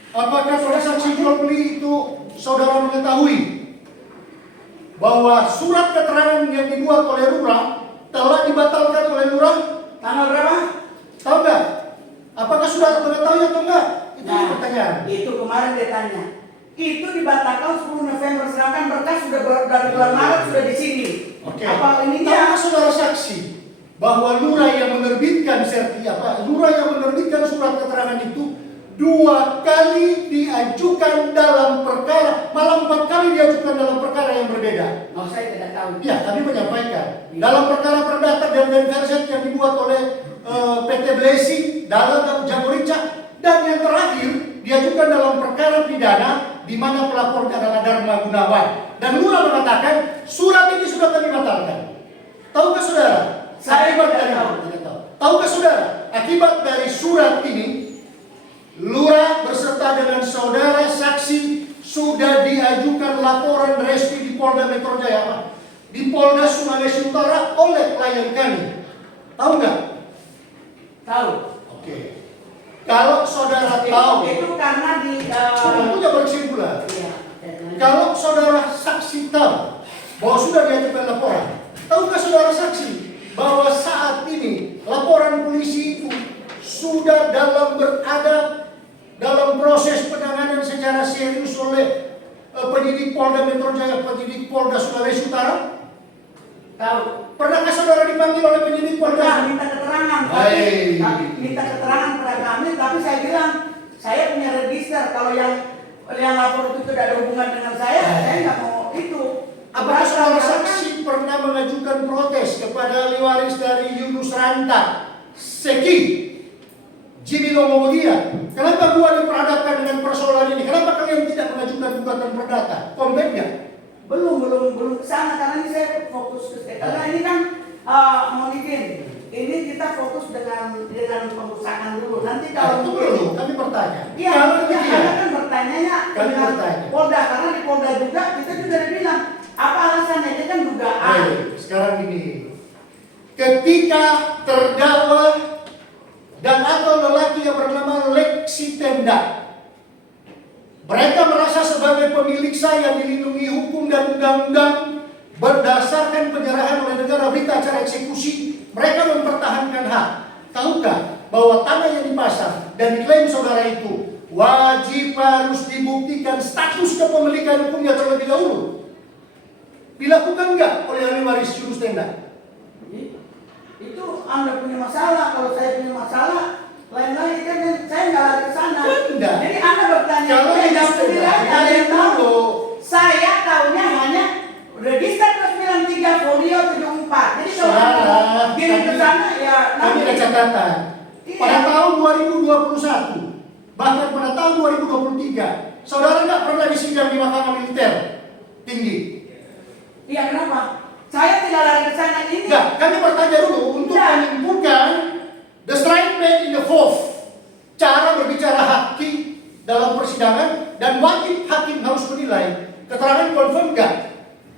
Apakah transaksi jual beli itu saudara mengetahui bahwa surat keterangan yang dibuat oleh lurah telah dibatalkan oleh lurah? Tanggal berapa? Tahu nggak? Apakah sudah mengetahui atau enggak? Itu pertanyaan. Itu kemarin dia tanya. Itu dibatalkan 10 November, sedangkan berkas sudah dari bulan Maret sudah di sini. Oke. Apa ini Tahukah saudara saksi bahwa lurah yang menerbitkan lurah yang menerbitkan surat keterangan itu 2 kali diajukan dalam perkara, malah 4 kali diajukan dalam perkara yang berbeda. Oh, saya tidak tahu. Ya, kami menyampaikan dalam perkara perdata dan verset yang dibuat oleh PT Blessing dalam Jamurica, dan yang terakhir diajukan dalam perkara pidana di mana pelapornya adalah Dharma Gunawan. Dan lurah mengatakan surat ini sudah kami batalkan. Tahukah saudara? Saya Akibat tidak dari tahu. tidak tahu. Tahukah saudara? Akibat dari surat ini, lurah beserta dengan saudara saksi sudah diajukan laporan resti di Polda Metro Jaya, Pak, di Polda Sulawesi Utara oleh klien kami. Tahu nggak? Tahu. Oke. Kalau saudara tahu, Itu karena di punya berkesimpulan. iya. Kalau saudara saksi tahu bahwa sudah diajukan laporan, tahukah saudara saksi bahwa saat ini laporan polisi itu sudah berada dalam proses penanganan secara serius oleh penyidik Polda Metro Jaya, penyidik Polda Sulawesi Utara? Tahu. Pernahkah saudara dipanggil oleh penyidik Polda? Pernah minta keterangan, tapi minta keterangan pada kami, tapi saya bilang saya punya register. Kalau yang lapor itu tidak ada hubungan dengan saya nggak mau itu. Apakah saudara saksi pernah mengajukan protes kepada ahli waris dari Yunus Ranta, Seki, Jimmy Lomodia, kenapa gua diperhadapkan dengan persoalan ini? Kenapa kalian tidak mengajukan gugatan perdata? Komplain nggak? Belum ke sana karena ini saya fokus ke karena ini kan mohon izin. Ini kita fokus dengan pemusnahan dulu. Nanti kalau dulu kami bertanya. Iya, Kalau karena demikian, kan bertanyanya kami dengan bertanya. Polda, karena di Polda juga kita juga udah bilang apa alasannya, dia kan dugaan. Sekarang ini, ketika terdakwa dan atau lelaki yang bernama Lexi Tenda, mereka merasa sebagai pemilik saya dilindungi hukum dan undang-undang berdasarkan penyerahan oleh negara berita acara eksekusi. Mereka mempertahankan hak. Tahukah bahwa tanah yang dipasang dan diklaim saudara itu wajib harus dibuktikan status kepemilikan hukumnya terlebih dahulu? Dilakukan nggak oleh ahli waris Yunus Tenda? Itu Anda punya masalah. Kalau saya punya masalah, lain-lain kan saya nggak lari ke sana. Tidak. Jadi Anda bertanya, Kalau saya Yunus jawab Tenda, ada yang tahu. dulu. Saya tahunya hanya Register 93 folio 74. Jadi kalau Saudara, kirim ke sana ya kami ada catatan. Iya. Pada tahun 2021, bahkan pada tahun 2023, saudara nggak pernah disidang di Mahkamah Militer Tinggi. Iya, kenapa? Saya tidak lari ke sana ini. Enggak, kami bertanya dulu untuk menyimpulkan the strike made in the fourth, cara berbicara hakim dalam persidangan dan wajib hakim harus menilai. Keterangan confirm enggak?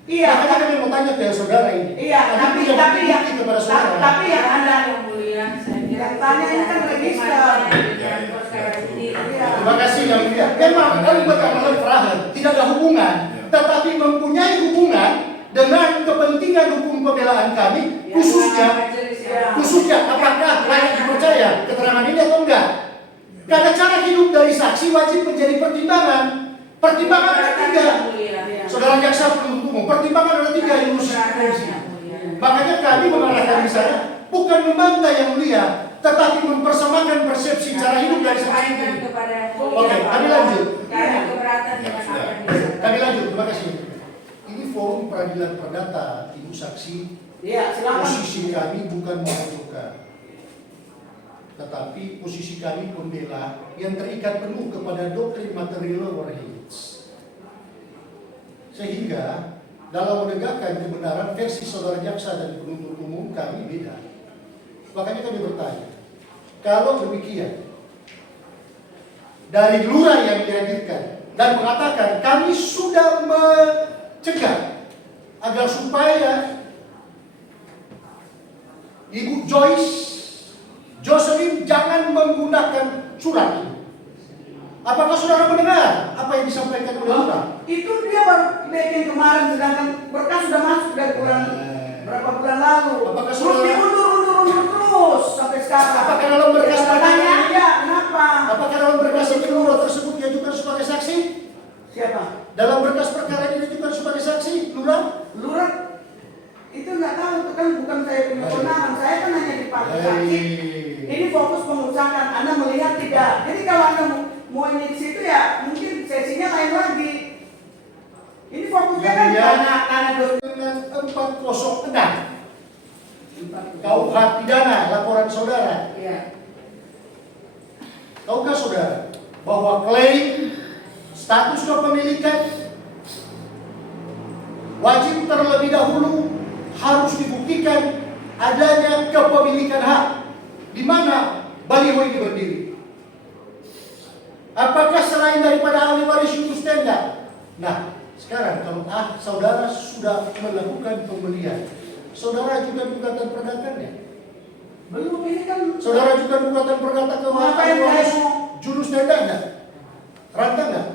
Iya. Makanya kami mau tanya ke saudara ini. Iya, tapi ya, kepada saudara. tapi yang Anda yang mulia, saya kira yang tanya ini kan register. Terima kasih yang mulia. Memang kami berkata terakhir tidak ada hubungan, tetapi mempunyai hubungan dengan kepentingan hukum pembelaan kami, khususnya apakah layak dipercaya keterangan ini atau enggak. Karena cara hidup dari saksi wajib menjadi pertimbangan. Pertimbangan ada tiga. Saudara jaksa penuntut umum, pertimbangan ada tiga yang harus dipenuhi. Makanya kami mengarahkan di sana bukan membantah yang mulia, tetapi mempersamakan persepsi cara hidup dari saksi ini. Oke, kami lanjut. Kami lanjut, terima kasih. Ini forum peradilan perdata, ibu saksi. Iya, silakan. Posisi kami bukan mengajukan, tetapi posisi kami pembela yang terikat penuh kepada doktrin material overheads. Sehingga dalam menegakkan kebenaran versi saudara jaksa dan penuntut umum kami beda. Makanya kami bertanya, kalau demikian, dari lurah yang dihadirkan dan mengatakan kami sudah mencegah agar supaya Ibu Jocelyn jangan menggunakan surat ini. Apakah saudara mendengar apa yang disampaikan oleh lurah? Itu dia baru bikin kemarin, sedangkan berkas sudah masuk dari bulan berapa bulan lalu. Apakah Terus saudara- diundur terus sampai sekarang. Apakah dalam berkas tanya aja kenapa? Apakah dalam berkas itu lurah tersebut diajukan sebagai saksi? Siapa? Dalam berkas perkara ini diajukan sebagai saksi, lurah? Lurah itu nggak tahu, itu kan bukan saya punya kewenangan. Saya kan hanya dipanggil saksi. Ini fokus pengusahaan. Anda melihat tidak? Jadi kalau Anda mau ini di situ ya mungkin sesinya lain lagi. Ini fokusnya kan karena dengan 406 KUH pidana laporan saudara. Iya. Tahukah saudara bahwa klaim status kepemilikan wajib terlebih dahulu harus dibuktikan adanya kepemilikan hak di mana baliho ini berdiri. Apakah selain daripada ahli waris Yunus Tenda? Nah, sekarang kalau saudara sudah melakukan pembelian, saudara juga gugatan perdatannya. Belum, ini kan Saudara juga gugatan perdata ke ahli waris Yunus Tenda enggak? Ranta enggak?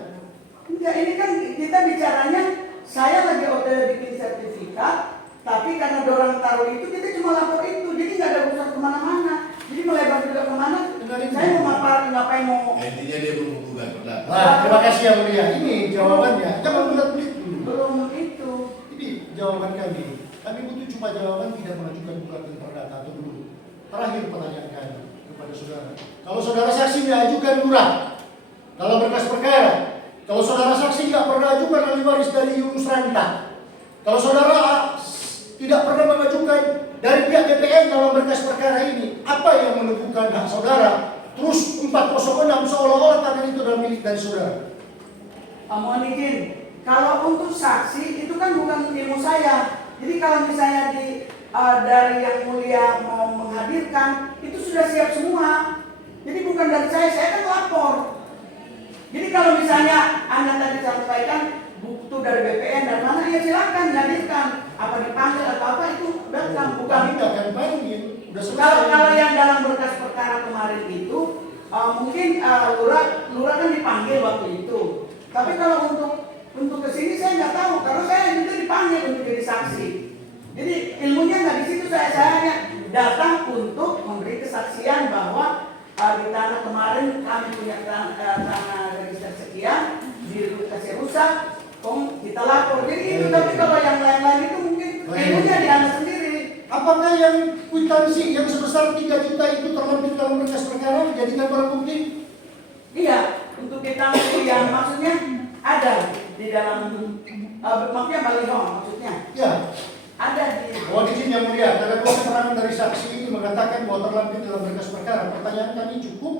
enggak, ini kan kita bicaranya saya lagi OTW bikin sertifikat, tapi karena dorang taruh itu kita cuma lapor itu, jadi nggak ada urusan kemana-mana. Jadi melebar juga kemana? Saya mau ngapain mau? Intinya dia belum menggugat perdata. Nah, terima kasih yang mulia. Ini jawabannya. Jangan bulat-bulit dulu. Belum itu. Ini jawaban kami. Kami butuh cuma jawaban tidak mengajukan gugatan perdata atau dulu. Terakhir pertanyaan kami kepada saudara. Kalau saudara saksi diajukan lurah dalam berkas perkara, kalau saudara saksi tidak pernah ajukan ahli waris dari Yunus Ranta, kalau saudara tidak pernah mengajukan dari pihak BPN dalam berkas perkara ini, apa yang menentukan hak saudara terus 406 seolah-olah tanah itu adalah milik dari saudara. Mohon izin, kalau untuk saksi itu kan bukan ilmu saya. Jadi kalau misalnya dari yang mulia mau menghadirkan, itu sudah siap semua. Jadi bukan dari saya kan lapor. Jadi kalau misalnya Anda tadi sampaikan bukti dari BPN dan mana, ya silakan hadirkan. Apa dipanggil atau apa itu datang, bukan Kami itu. akan panggil, udah selesai. Kalau yang dalam berkas perkara kemarin itu mungkin lurah kan dipanggil waktu itu. Tapi kalau untuk kesini saya nggak tahu, karena saya juga dipanggil untuk jadi saksi. Jadi ilmunya nggak di situ, saya hanya datang untuk memberi kesaksian bahwa di tanah kemarin kami punya tanah register sekian, dikasih rusak, kita lapor. Jadi itu, tapi kalau yang lain-lain itu mungkin ilmunya di Anda sendiri. Apakah yang kwitansi yang sebesar 3 juta itu terlebih dalam berkas perkara dijadikan barang bukti? Iya, untuk kita yang maksudnya ada di dalam maksudnya baliho maksudnya Ya. ada di. Mohon izin yang mulia, karena keterangan dari saksi ini mengatakan bahwa terlampir dalam berkas perkara. Pertanyaan kami cukup,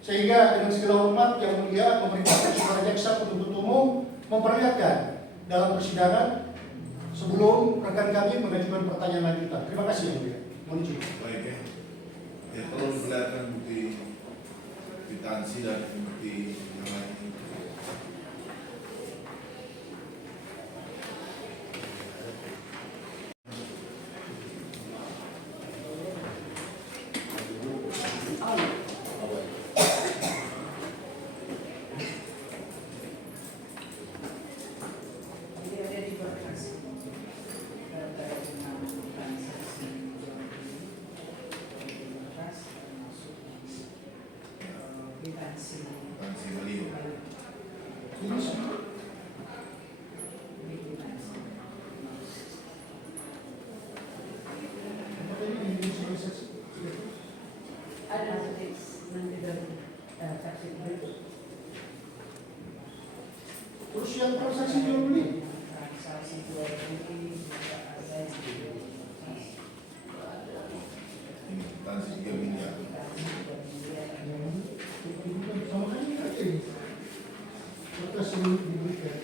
sehingga dengan segala hormat yang mulia memerintahkan saudara jaksa penuntut umum memperlihatkan dalam persidangan sebelum rekan kami mengajukan pertanyaan lanjutan. Terima kasih yang mulia. Mohon izin. Baik ya. Ya, tolong perlihatkan bukti kwitansi dan bukti yang lain. Kwitansi beliau. Ini semua. Ada nanti dari saksi berikut. Terus yang transaksi jual beli? Transaksi jual beli juga ada Ini kwitansi 3 miliar. Sama kali aja ini. Berkas sebelum diberikan.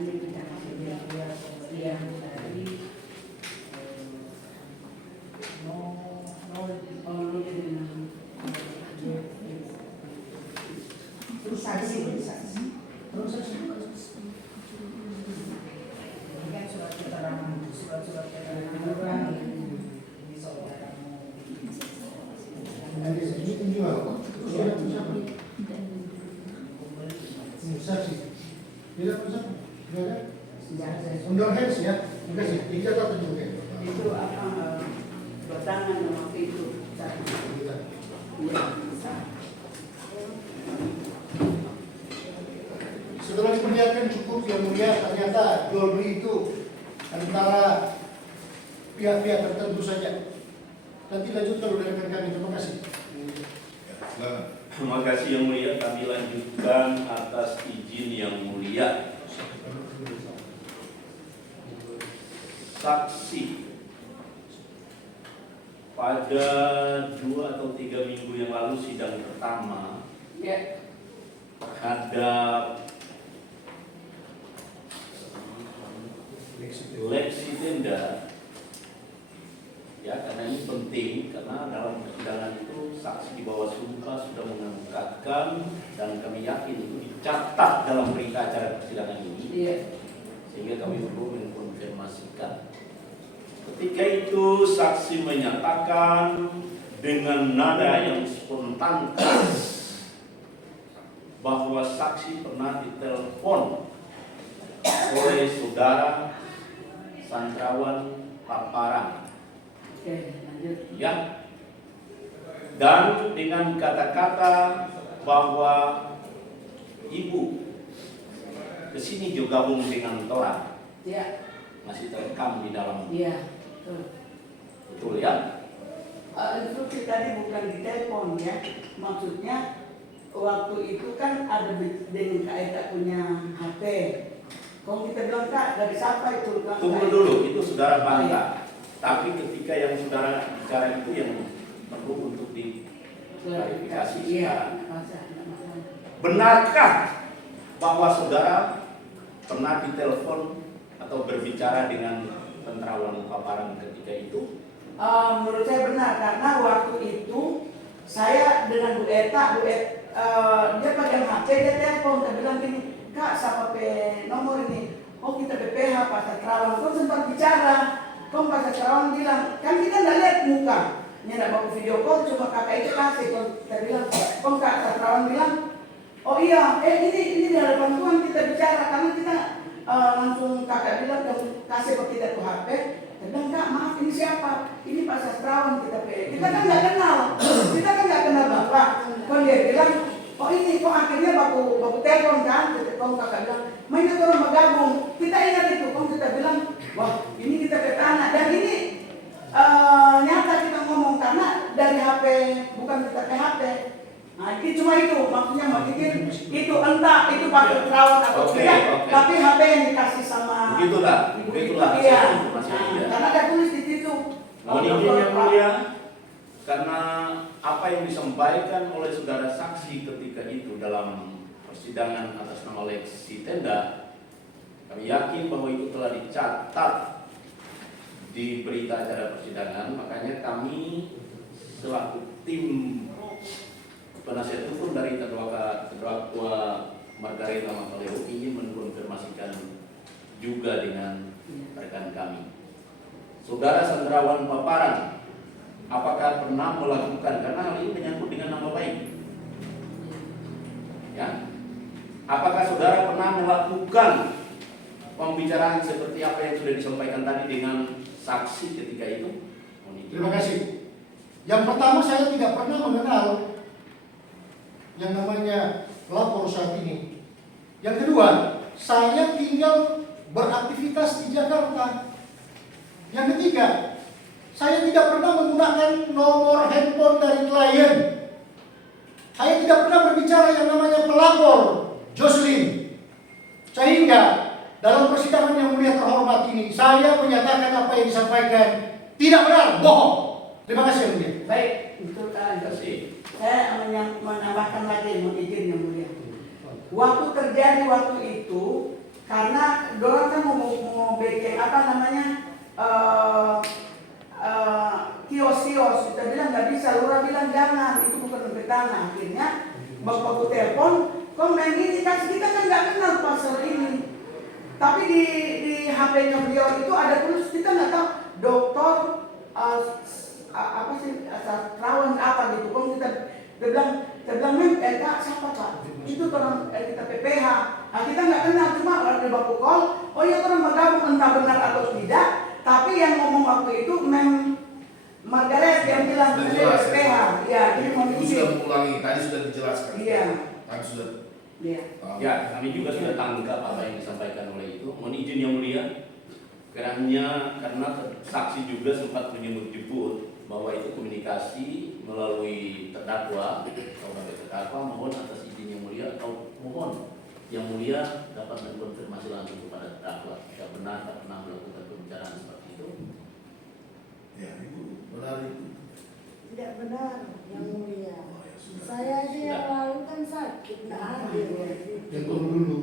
ini kita yang dari Terus saksi. transaksi Kan surat keterangan orang ini saudaramu. ini penjual. Terus dia siapa? Saksi. Tidak siapa? Tidak ada. Under hands ya. Terima kasih. Ini kata tunjukkan. Itu apa batangan waktu itu. Kita. Iya. Setelah diperlihatkan cukup yang mulia, ternyata jual beli itu antara pihak-pihak tertentu saja. Nanti lanjutkan oleh rekan kami. Terima kasih. Ya, silakan. Terima kasih yang mulia, kami lanjutkan atas izin yang mulia. Saksi pada 2 atau 3 minggu yang lalu sidang pertama Ya. terhadap Lex Tenda, ya, karena ini penting karena dalam persidangan itu saksi di bawah sumpah sudah mengungkapkan dan kami yakin itu dicatat dalam berita acara persidangan ini, Iya. sehingga kami perlu mengkonfirmasikan. Ketika itu saksi menyatakan dengan nada yang spontan bahwa saksi pernah ditelepon oleh saudara Sandrawan Paparang, Oke, lanjut. ya, dan dengan kata-kata bahwa ibu kesini juga gabung dengan Tora, Iya. masih terekam di dalam, Iya. Betul. betul ya? Instruksi tadi bukan di telepon ya, maksudnya waktu itu kan ada dengan Kak Eta punya HP, Kalau kita bilang Kak, dari siapa itu? Bilang, Tunggu "Kak." dulu, itu saudara bantah. Tapi ketika yang saudara bicara itu yang perlu untuk diklarifikasi Iya. sekarang. Benarkah bahwa saudara pernah ditelepon atau berbicara dengan Tenterawan Paparan ketika itu? Menurut saya benar, karena waktu itu saya dengan Bu Eta, dia pegang HP, dia telepon, dia bilang gini, Kak, siapa nomor ini? Oh, kita BPH Pak Sastrawan. Kau sempat bicara, kau Pak Sastrawan bilang, kan kita nggak lihat muka, ini ada bawa video call, cuma kakak itu kasih. Kau kita bilang, kau Kak Sastrawan bilang, oh iya, ini di hadapan Tuhan kita bicara, karena kita langsung kakak bilang, kasih ke kita tuh HP. Dia bilang, Kak, maaf, ini siapa? Ini Pak Sastrawan kita kan nggak kenal, kita kan nggak kenal Bapak. Kau dia bilang, oh ini kok akhirnya baku telepon kan? Kau kakak bilang, mainnya orang bergabung. Kita ingat itu, kau kita bilang, wah ini kita ke tanah. Dan ini nyata kita ngomong karena dari HP, bukan kita ke HP. Nah, ini cuma itu, maksudnya mau bikin itu entah itu pakai perawat atau tidak, tapi HP yang dikasih sama Begitulah, ibu begitulah itu, iya. informasi yang Nah, dia. karena ada tulis di situ. Mohon izin yang mulia, karena apa yang disampaikan oleh saudara saksi ketika itu dalam persidangan atas nama Lexi Tenda, kami yakin bahwa itu telah dicatat di berita acara persidangan, makanya kami selaku tim penasihat hukum dari terdakwa Margareta Makaleo ingin mengkonfirmasikan juga dengan rekan kami. Saudara Sandrawan Paparan, apakah pernah melakukan, karena hal ini menyangkut dengan nama baik, ya? Apakah saudara pernah melakukan pembicaraan seperti apa yang sudah disampaikan tadi dengan saksi ketika itu? Terima kasih. Yang pertama, saya tidak pernah mengenal yang namanya pelapor saat ini. Yang kedua, saya tinggal beraktivitas di Jakarta. Yang ketiga, saya tidak pernah menggunakan nomor handphone dari klien. Saya tidak pernah berbicara yang namanya pelapor Jocelyn. Sehingga dalam persidangan yang mulia terhormat ini, saya menyatakan apa yang disampaikan tidak benar, bohong. Terima kasih yang mulia. Baik, betul kan? Saya menambahkan lagi, mohon izin yang mulia. Waktu terjadi waktu itu, karena dorang kan mau bikin apa namanya kios-kios, kita bilang nggak bisa, Lurah bilang jangan, itu bukan untuk tanah. Akhirnya bapakku telepon, kok main ini, kasih kita kan nggak kenal pasar ini. Tapi di HP-nya beliau itu ada tulis, kita nggak tahu dokter apa sih sastrawan apa gitu. Kalau kita bilang Kak siapa Pak? Itu orang kita PPH. Nah, kita nggak kenal, cuma ada baku call. Oh iya orang bergabung, entah benar atau tidak. Tapi yang ngomong waktu itu Margaret yang bilang PPH. Ya, jadi mau sudah mengulangi, tadi sudah dijelaskan. Iya. Kami sudah. Iya. Ya, kami juga sudah tanggap apa yang disampaikan oleh itu. Mohon izin yang mulia, karena saksi juga sempat menyebut bahwa itu komunikasi melalui terdakwa atau terdakwa, mohon atas izin yang mulia atau mohon yang mulia dapat mengkonfirmasi langsung kepada terdakwa jika benar tak pernah melakukan pembicaraan seperti itu. Ya, Ibu, benar itu. Tidak benar yang mulia. Oh, ya, sudah. Saya aja yang lalu kan sakit, nggak hadir. Yang dulu-dulu.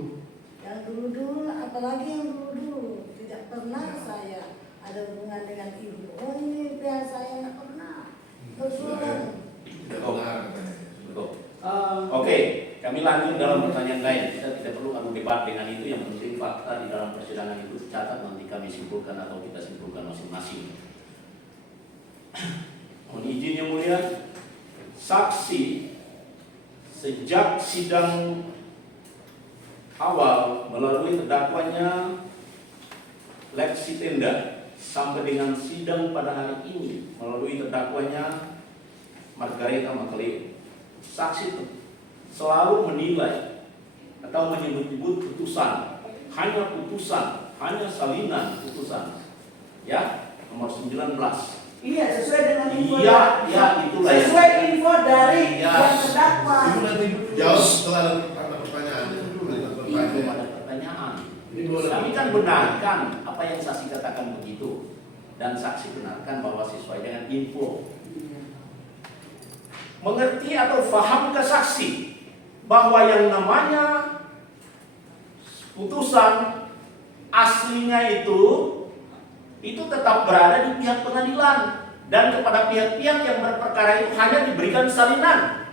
Yang dulu-dulu, apalagi yang dulu-dulu. Tidak pernah saya ada hubungan dengan ibu. Oh ini pihak saya nggak pernah. Berulang. Tidak benar katanya. Betul. Oke, kami lanjut dalam pertanyaan lain. Kita tidak perlu adu debat dengan itu. Yang penting fakta di dalam persidangan itu catat, nanti kami simpulkan atau kita simpulkan masing-masing. Mohon izin yang mulia, saksi sejak sidang awal melalui terdakwanya Lexi Tenda sampai dengan sidang pada hari ini melalui terdakwanya Margareta Makaleo, saksi selalu menilai atau menyebut-nyebut putusan, hanya salinan putusan, ya, nomor 19. Iya, sesuai dengan info. Iya, itulah ya. Sesuai info dari Iya. yang terdakwa. Ibu nanti jawab setelah ada pertanyaan. Itu ada pertanyaan. Ini Kami kan benarkan apa yang saksi katakan begitu, dan saksi benarkan bahwa sesuai dengan info. Mengerti atau fahamkah saksi bahwa yang namanya putusan aslinya itu tetap berada di pihak pengadilan, dan kepada pihak-pihak yang berperkara itu hanya diberikan salinan.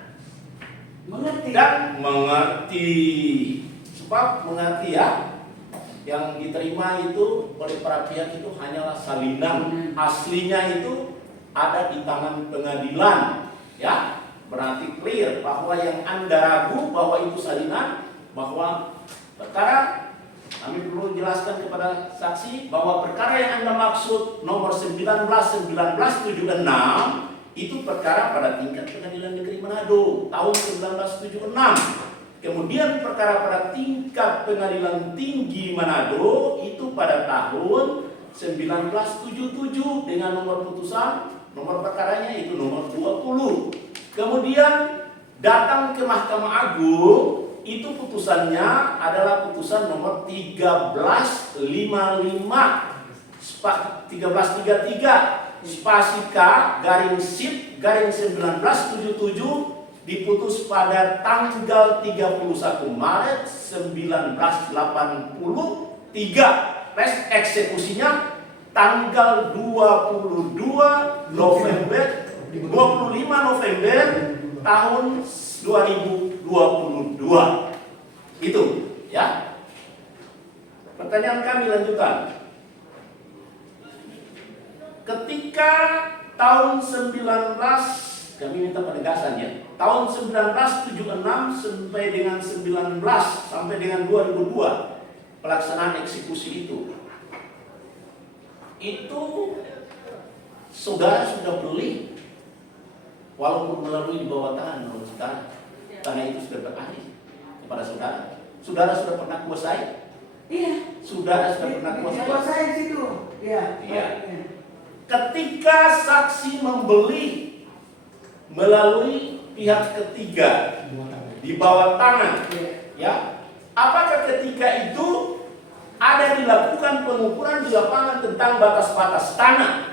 Mengerti? Dan mengerti, sebab mengerti ya, yang diterima itu oleh para pihak itu hanyalah salinan. Aslinya itu ada di tangan pengadilan, ya. Berarti clear bahwa yang Anda ragu bahwa itu salinan, bahwa perkara, kami perlu jelaskan kepada saksi bahwa perkara yang Anda maksud nomor 19-1976 itu perkara pada tingkat Pengadilan Negeri Manado tahun 1976. Kemudian perkara pada tingkat Pengadilan Tinggi Manado itu pada tahun 1977 dengan nomor putusan, nomor perkaranya itu nomor 20. Kemudian datang ke Mahkamah Agung, itu putusannya adalah putusan nomor 1355 1333 spasi K garing SIP garing 1977 diputus pada tanggal 31 Maret 1983. Tes eksekusinya tanggal 25 November tahun 2022. Itu ya. Pertanyaan kami lanjutan. Ketika tahun 19, kami minta penegasan ya, tahun 1976 sampai dengan 2002 pelaksanaan eksekusi itu saudara sudah beli, walaupun melalui di bawah tangan menurut saudara, tanah itu sudah beralih kepada saudara. Saudara sudah pernah kuasai? Iya. Saudara sudah pernah kuasai? Kuasai di situ. Iya. Iya. Ketika saksi membeli melalui pihak ketiga di bawah tangan, ya, apakah ketika itu ada dilakukan pengukuran di lapangan tentang batas-batas tanah,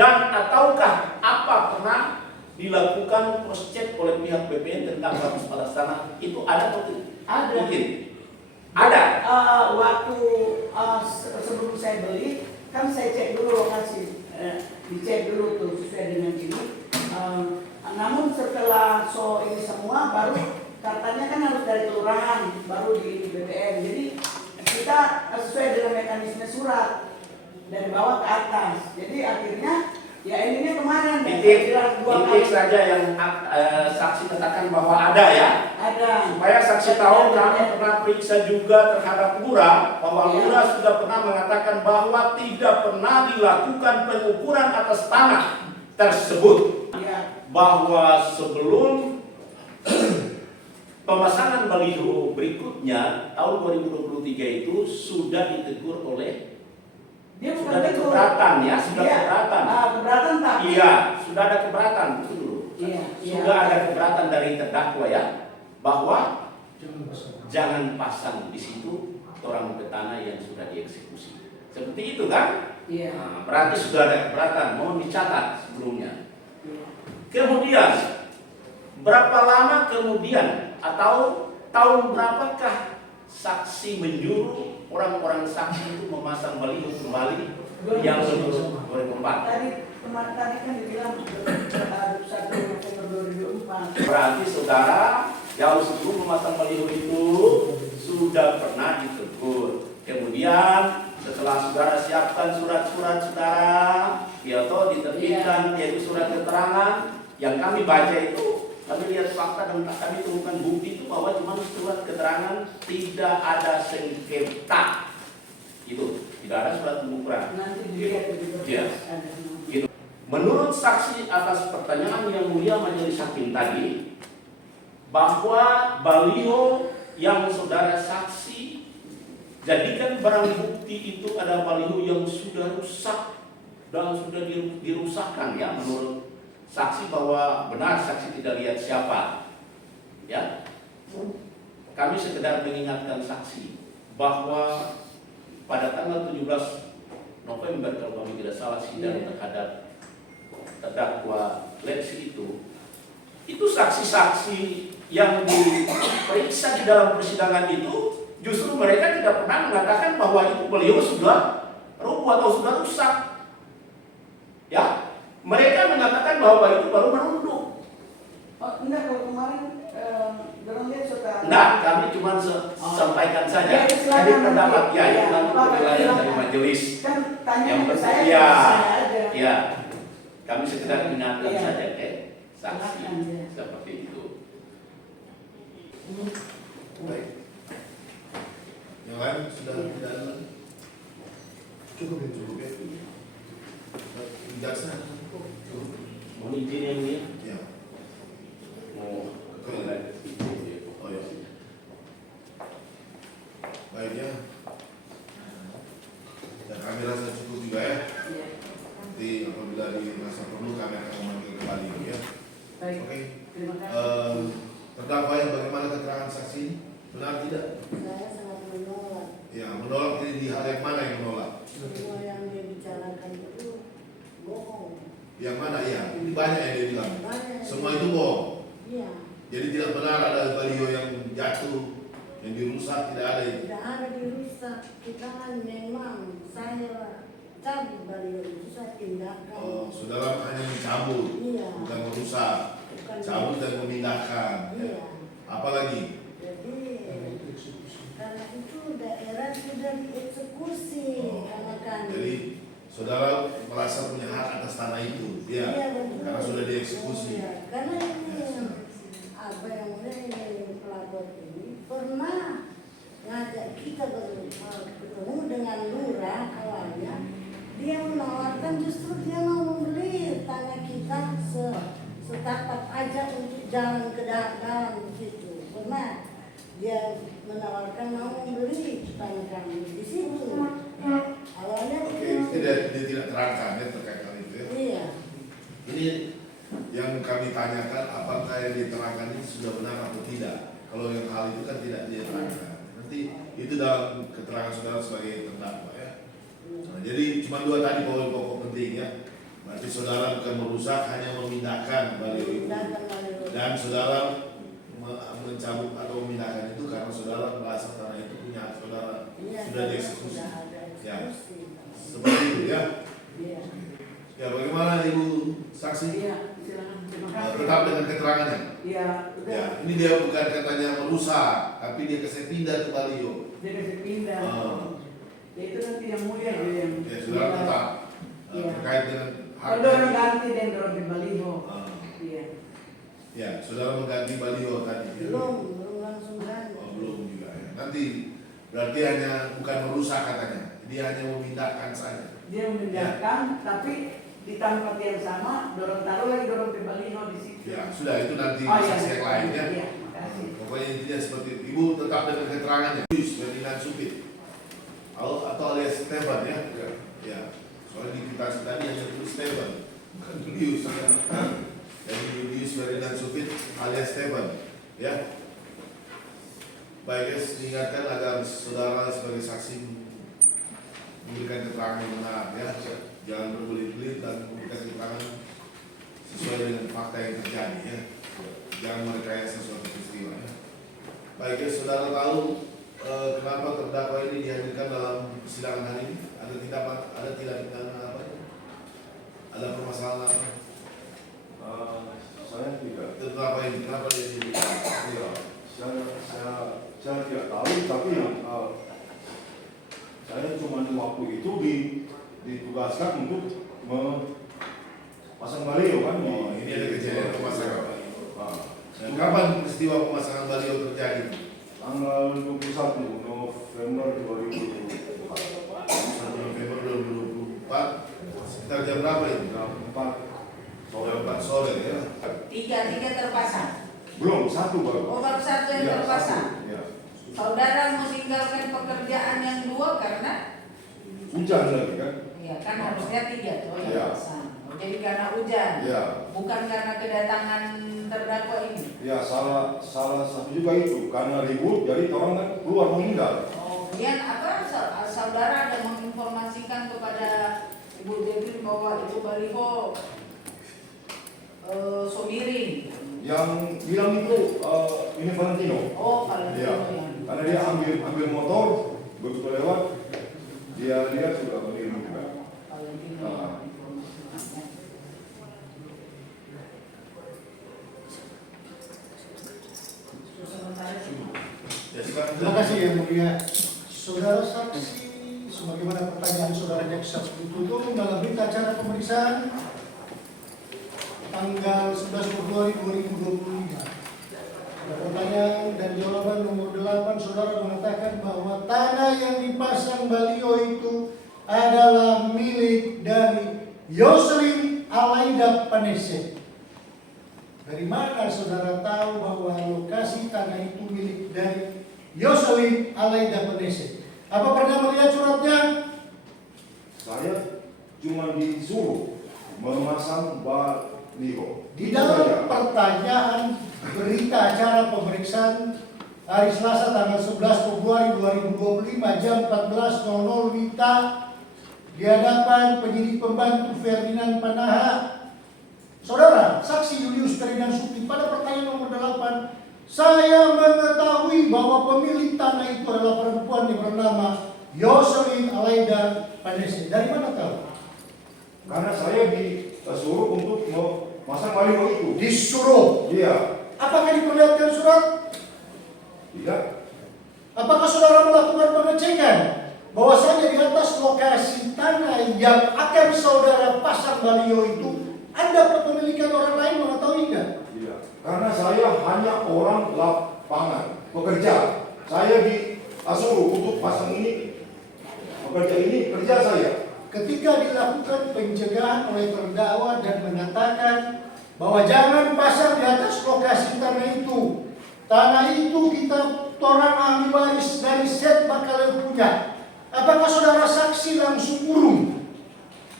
dan ataukah apa pernah dilakukan cross check oleh pihak BPN tentang batas-batas tanah itu ada atau tidak? Ada. Mungkin ada. Waktu sebelum saya beli, kan saya cek dulu lokasi. Dicek dulu tuh sesuai dengan ini. Namun setelah ini semua baru katanya kan harus dari kelurahan baru di BPN. Jadi kita sesuai dengan mekanisme surat dari bawah ke atas. Jadi akhirnya ya ininya kemarin titik saja yang saksi katakan bahwa ada ya. Ada. Supaya saksi tahu, kami pernah periksa juga terhadap lurah, bahwa lurah sudah pernah mengatakan bahwa tidak pernah dilakukan pengukuran atas tanah tersebut. Bahwa sebelum pemasangan baliho berikutnya tahun 2023 itu sudah ditegur oleh sudah ada keberatan ya, sudah keberatan. Keberatan tapi. Iya, sudah ada keberatan itu dulu. Sudah ada keberatan dari terdakwa ya, bahwa jangan pasang di situ orang petani yang sudah dieksekusi. Seperti itu kan? Iya. Nah, berarti sudah ada keberatan, mohon dicatat sebelumnya. Kemudian berapa lama kemudian atau tahun berapakah saksi menyuruh orang-orang saksi itu memasang baliho kembali yang 2004? Tadi kan dibilang 1 November 2004. Berarti saudara jauh sebelum memasang baliho itu sudah pernah ditegur. Kemudian setelah saudara siapkan surat-surat saudara, atau diterbitkan yaitu surat keterangan yang kami baca itu, kami lihat fakta dan kami temukan bukti itu bahwa cuma surat keterangan, tidak ada sengketa. Itu tidak ada surat pengukuran. Nanti dilihat ya. Gitu. Menurut saksi atas pertanyaan yang mulia majelis hakim tadi, bahwa baliho yang saudara saksi jadikan barang bukti itu ada baliho yang sudah rusak dan sudah dirusakkan ya, menurut saksi bahwa benar saksi tidak lihat siapa ya. Kami sekedar mengingatkan saksi bahwa pada tanggal 17 November kalau kami tidak salah sidang terhadap terdakwa Lexi itu saksi-saksi yang diperiksa di dalam persidangan itu justru mereka tidak pernah mengatakan bahwa itu beliau sudah rubuh atau sudah rusak. Ya, mereka mengatakan bahwa itu baru merunduk. Oh, enggak, kalau kemarin dorong dia sudah. Enggak, kami cuma sampaikan saja. Ya, silakan Jadi pendapat nanti. ya, itu Ya, nanti Bapak, penilaian dari silakan. majelis. Kan tanya Yang ke saya, ya, saya aja. ya, kami sekedar ingatkan Ya. saja saksi Silakan, ya. seperti itu. Baik. Yang lain sudah tidak ada lagi? Cukup ya. Jaksa. Mohon izin yang mulia. Ya. Mau Betul. Oh ya. Baik ya. Dan kami rasa cukup juga ya. Iya. Nanti apabila dirasa perlu kami akan memanggil kembali ya. Baik. Oke. Terima kasih. Terdakwa yang bagaimana keterangan saksi? Benar tidak? Saya sangat menolak. Ya, menolak ini di hal yang mana yang menolak? Semua yang dia bicarakan itu bohong. Yang mana ya? Ini banyak yang dia bilang. Banyak. Semua itu bohong. Iya. Jadi tidak benar ada baliho yang jatuh, yang dirusak, tidak ada itu. Tidak ada dirusak. Kita kan memang saya cabut baliho itu saya pindahkan. Oh, saudara hanya mencabut, Iya. bukan merusak. Bukan Cabut dan memindahkan. Iya. Apalagi? Jadi karena itu daerah sudah dieksekusi karena kan. Jadi saudara merasa punya hak atas tanah itu, ya? Iya, betul. Karena sudah dieksekusi. Iya, karena ini apa yang ini pelapor ini pernah ngajak kita ketemu dengan lurah awalnya. Dia menawarkan justru dia mau membeli tanah kita setapak aja untuk jalan ke dalam situ. Pernah dia menawarkan mau membeli tanah kami di situ. Awalnya Oke, dia tidak terangkan ya terkait hal itu ya. Iya. Ini yang kami tanyakan apakah yang diterangkan ini sudah benar atau tidak. Kalau yang hal itu kan tidak diterangkan. Nanti itu dalam keterangan saudara sebagai terdakwa ya. Nah, jadi cuma dua tadi poin pokok penting ya. Berarti saudara bukan merusak, hanya memindahkan baliho itu. Dan saudara mencabut atau memindahkan itu karena saudara merasa tanah itu punya hak saudara, Iya, sudah dieksekusi. sudah ada Ya, eksekusi. seperti itu ya. Iya. Ya, bagaimana Ibu saksi? Iya, silakan. Terima kasih. Tetap dengan keterangannya. Iya, udah. Ya, ini dia bukan katanya merusak, tapi dia kasih pindah ke baliho. Dia kasih pindah. Ya itu nanti yang mulia dia yang. Ya, saudara tetap Iya. terkait dengan hak. Kalau orang ganti dan orang di baliho. Iya. Ya, saudara mengganti baliho tadi. Ya. Belum langsung ganti. Oh, belum juga ya. Nanti berarti hanya bukan merusak katanya, dia hanya memindahkan saja. Dia memindahkan, tapi di tempat yang sama taruh lagi dorong ke baliho di situ. Ya, sudah itu nanti Oh, iya. saksi yang lain ya. Iya, makasih. Pokoknya intinya seperti itu. Ibu tetap dengan keterangannya. Julius Ferdinand Supit atau alias Stefan ya. Ya. Soalnya di kita tadi hanya tulis Stefan, bukan Julius. Jadi Julius Ferdinand Supit alias Stefan. Ya. Baik guys, diingatkan agar saudara sebagai saksi memberikan keterangan yang benar ya. Jangan berbelit-belit dan memberikan keterangan sesuai dengan fakta yang terjadi ya. Jangan merekayasa suatu peristiwa ya. Baik guys, saudara tahu kenapa terdakwa ini dihadirkan dalam persidangan hari ini? Ada tidak pidana apa? Ada permasalahan apa? Saya tidak. Terdakwa ini kenapa dia dihadirkan? Iya. Saya tidak tahu, tapi saya cuma waktu itu ditugaskan untuk memasang baliho kan. Oh, ini ada kejadian pemasangan baliho. Dan kapan peristiwa pemasangan baliho terjadi? Tanggal 21 November 2024. 1 November 2024. Sekitar jam berapa ini? Jam 4 Jam 4 sore ya. Tiga terpasang. belum, satu baru. Oh, baru satu yang Ya, terpasang. satu, ya. Saudara meninggalkan pekerjaan yang dua karena Hujan lagi kan? ya kan harusnya tiga tuh yang Ya. terpasang. Jadi karena hujan. Ya. Bukan karena kedatangan terdakwa ini. Ya, salah satu juga itu karena ribut, jadi orang kan keluar meninggal. Oh, kemudian apa saudara ada menginformasikan kepada Ibu Devin bahwa itu baliho Somiring. Yang bilang itu ini Valentino. Oh, Valentino Iya. ya. Karena dia ambil motor, begitu lewat, dia lihat sudah mengirim juga. Valentino. Terima kasih yang mulia. Saudara saksi, sebagaimana pertanyaan saudara jaksa penuntut dalam berita acara pemeriksaan tanggal 11 Februari 2025. Pertanyaan dan jawaban nomor 8, saudara mengatakan bahwa tanah yang dipasang baliho itu adalah milik dari Yoselin Alaida Panese. Dari mana saudara tahu bahwa lokasi tanah itu milik dari Yoselin Alaida Panese? Apa pernah melihat suratnya? Saya cuma disuruh memasang baliho. Di dalam pertanyaan berita acara pemeriksaan hari Selasa tanggal 11 Februari 2025 jam 14.00 Wita di hadapan penyidik pembantu Ferdinand Panaha, saudara saksi Julius Ferdinand Sukti, pada pertanyaan nomor 8, saya mengetahui bahwa pemilik tanah itu adalah perempuan yang bernama Yoselin Alaida Panese. Dari mana tahu? Karena saya disuruh untuk memasang baliho itu. Disuruh? Iya. Apakah diperlihatkan surat? Tidak. Apakah saudara melakukan pengecekan bahwasanya di atas lokasi tanah yang akan saudara pasang baliho itu ada kepemilikan orang lain, mengetahui enggak? Tidak. Karena saya hanya orang lapangan, pekerja. Saya disuruh untuk pasang ini, pekerja ini kerja saya. Ketika dilakukan pencegahan oleh terdakwa dan mengatakan bahwa jangan pasang di atas lokasi tanah itu. Tanah itu kita orang ahli waris dari set bakal punya. Apakah saudara saksi langsung urung?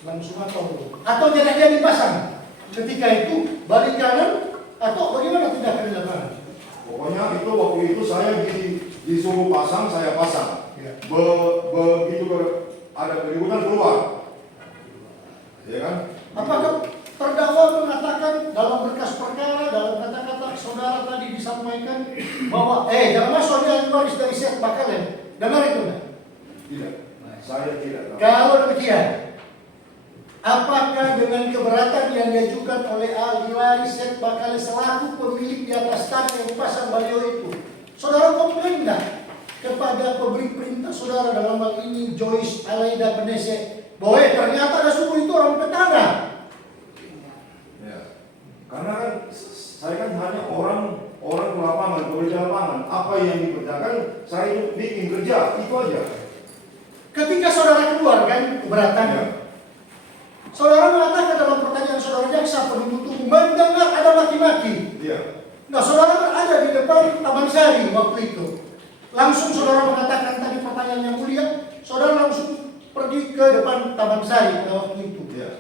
Langsung atau tidak dipasang? Ketika itu balik kanan atau bagaimana tindakan di lapangan? Pokoknya itu waktu itu saya disuruh pasang, saya pasang. Ya. Begitu ada keributan keluar. Ya kan? Apakah terdakwa mengatakan dalam berkas perkara, dalam kata-kata saudara tadi disampaikan bahwa jangan masuk dia ahli waris dari set bakalen? Dengar itu enggak? Tidak. Saya tidak tahu. Kalau demikian, apakah dengan keberatan yang diajukan oleh ahli waris set bakalen selaku pemilik di atas tanah yang dipasang baliho itu, saudara komplain enggak kepada pemberi perintah saudara dalam hal ini Joyce Alaida Panese bahwa ternyata ada suku itu orang petani? Ya. Karena kan saya kan hanya orang di lapangan, pekerja lapangan. Apa yang dikerjakan saya itu bikin kerja, itu aja. Ketika saudara keluar kan keberatannya, saudara mengatakan dalam pertanyaan saudara jaksa penuntut umum mendengar ada maki-maki. Iya. Nah, saudara ada di depan Taman Sari waktu itu. Langsung saudara mengatakan tadi pertanyaan yang mulia, saudara langsung pergi ke depan Taman Sari pada waktu itu. Iya.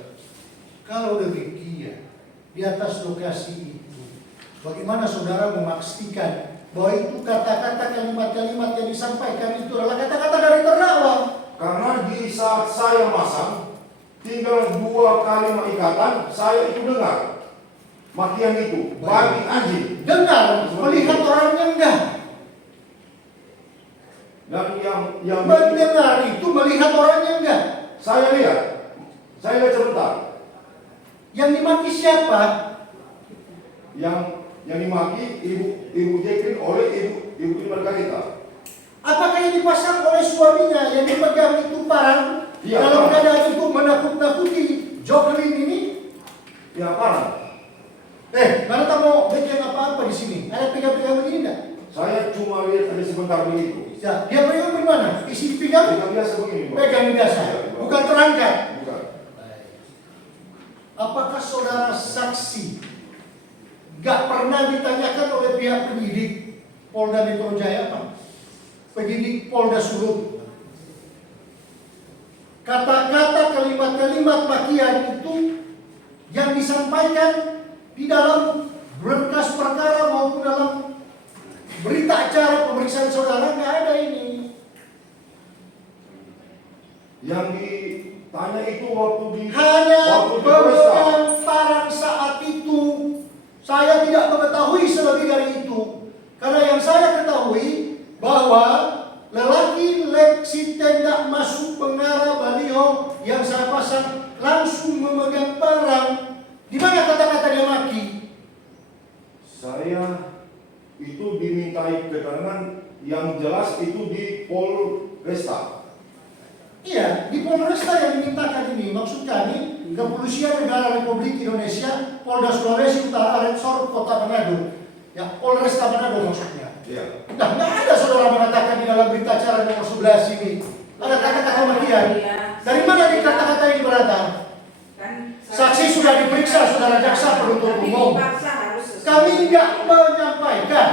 Kalau demikian, di atas lokasi itu, bagaimana saudara memastikan bahwa itu kata-kata kalimat-kalimat yang disampaikan itu adalah kata-kata dari terdakwa? Karena di saat saya masang, tinggal 2 kalimat ikatan, saya itu dengar makian itu, babi anjing. Dengar, melihat orangnya enggak? Dan yang Mendengar itu melihat orangnya enggak? saya lihat sebentar. Yang dimaki siapa? Yang dimaki ibu Jacqueline oleh ibu Margarita. Apakah yang dipasang oleh suaminya yang dipegang itu parang? Iya, Dalam parang. keadaan itu menakut-nakuti Jacqueline ini? Ya parah. Mana tak mau bikin apa-apa di sini? Ada pegang-pegang begini enggak? Saya cuma lihat ada sebentar begitu. Ya, dia pegang di mana? Isi dipegang? Tidak biasa begini, Pak. Pegang biasa, bukan terangkat. Bukan. Apakah saudara saksi gak pernah ditanyakan oleh pihak penyidik Polda Metro Jaya, Pak? Penyidik Polda Sulut, kata-kata kalimat-kalimat makian itu yang disampaikan di dalam berkas perkara maupun dalam berita acara pemeriksaan saudara nggak ada ini. Yang ditanya itu waktu di Hanya Polresta. pemegang parang saat itu. Saya tidak mengetahui selebih dari itu. Karena yang saya ketahui bahwa lelaki Lexi Tenda masuk mengarah baliho yang saya pasang langsung memegang parang. Di mana kata-kata dia maki? Saya itu dimintai keterangan yang jelas itu di Polresta. Iya, di Polresta yang dimintakan ini. Maksud kami, Kepolisian Negara Republik Indonesia, Polda Sulawesi Utara, Resor Kota Manado. Ya, Polresta Manado maksudnya. Iya. Nah, nggak ada saudara mengatakan di dalam berita acara nomor 11 ini. Ada kata-kata makian. Dari mana di kata-kata ini berada? Saksi sudah diperiksa, saudara jaksa penuntut umum. Kami nggak menyampaikan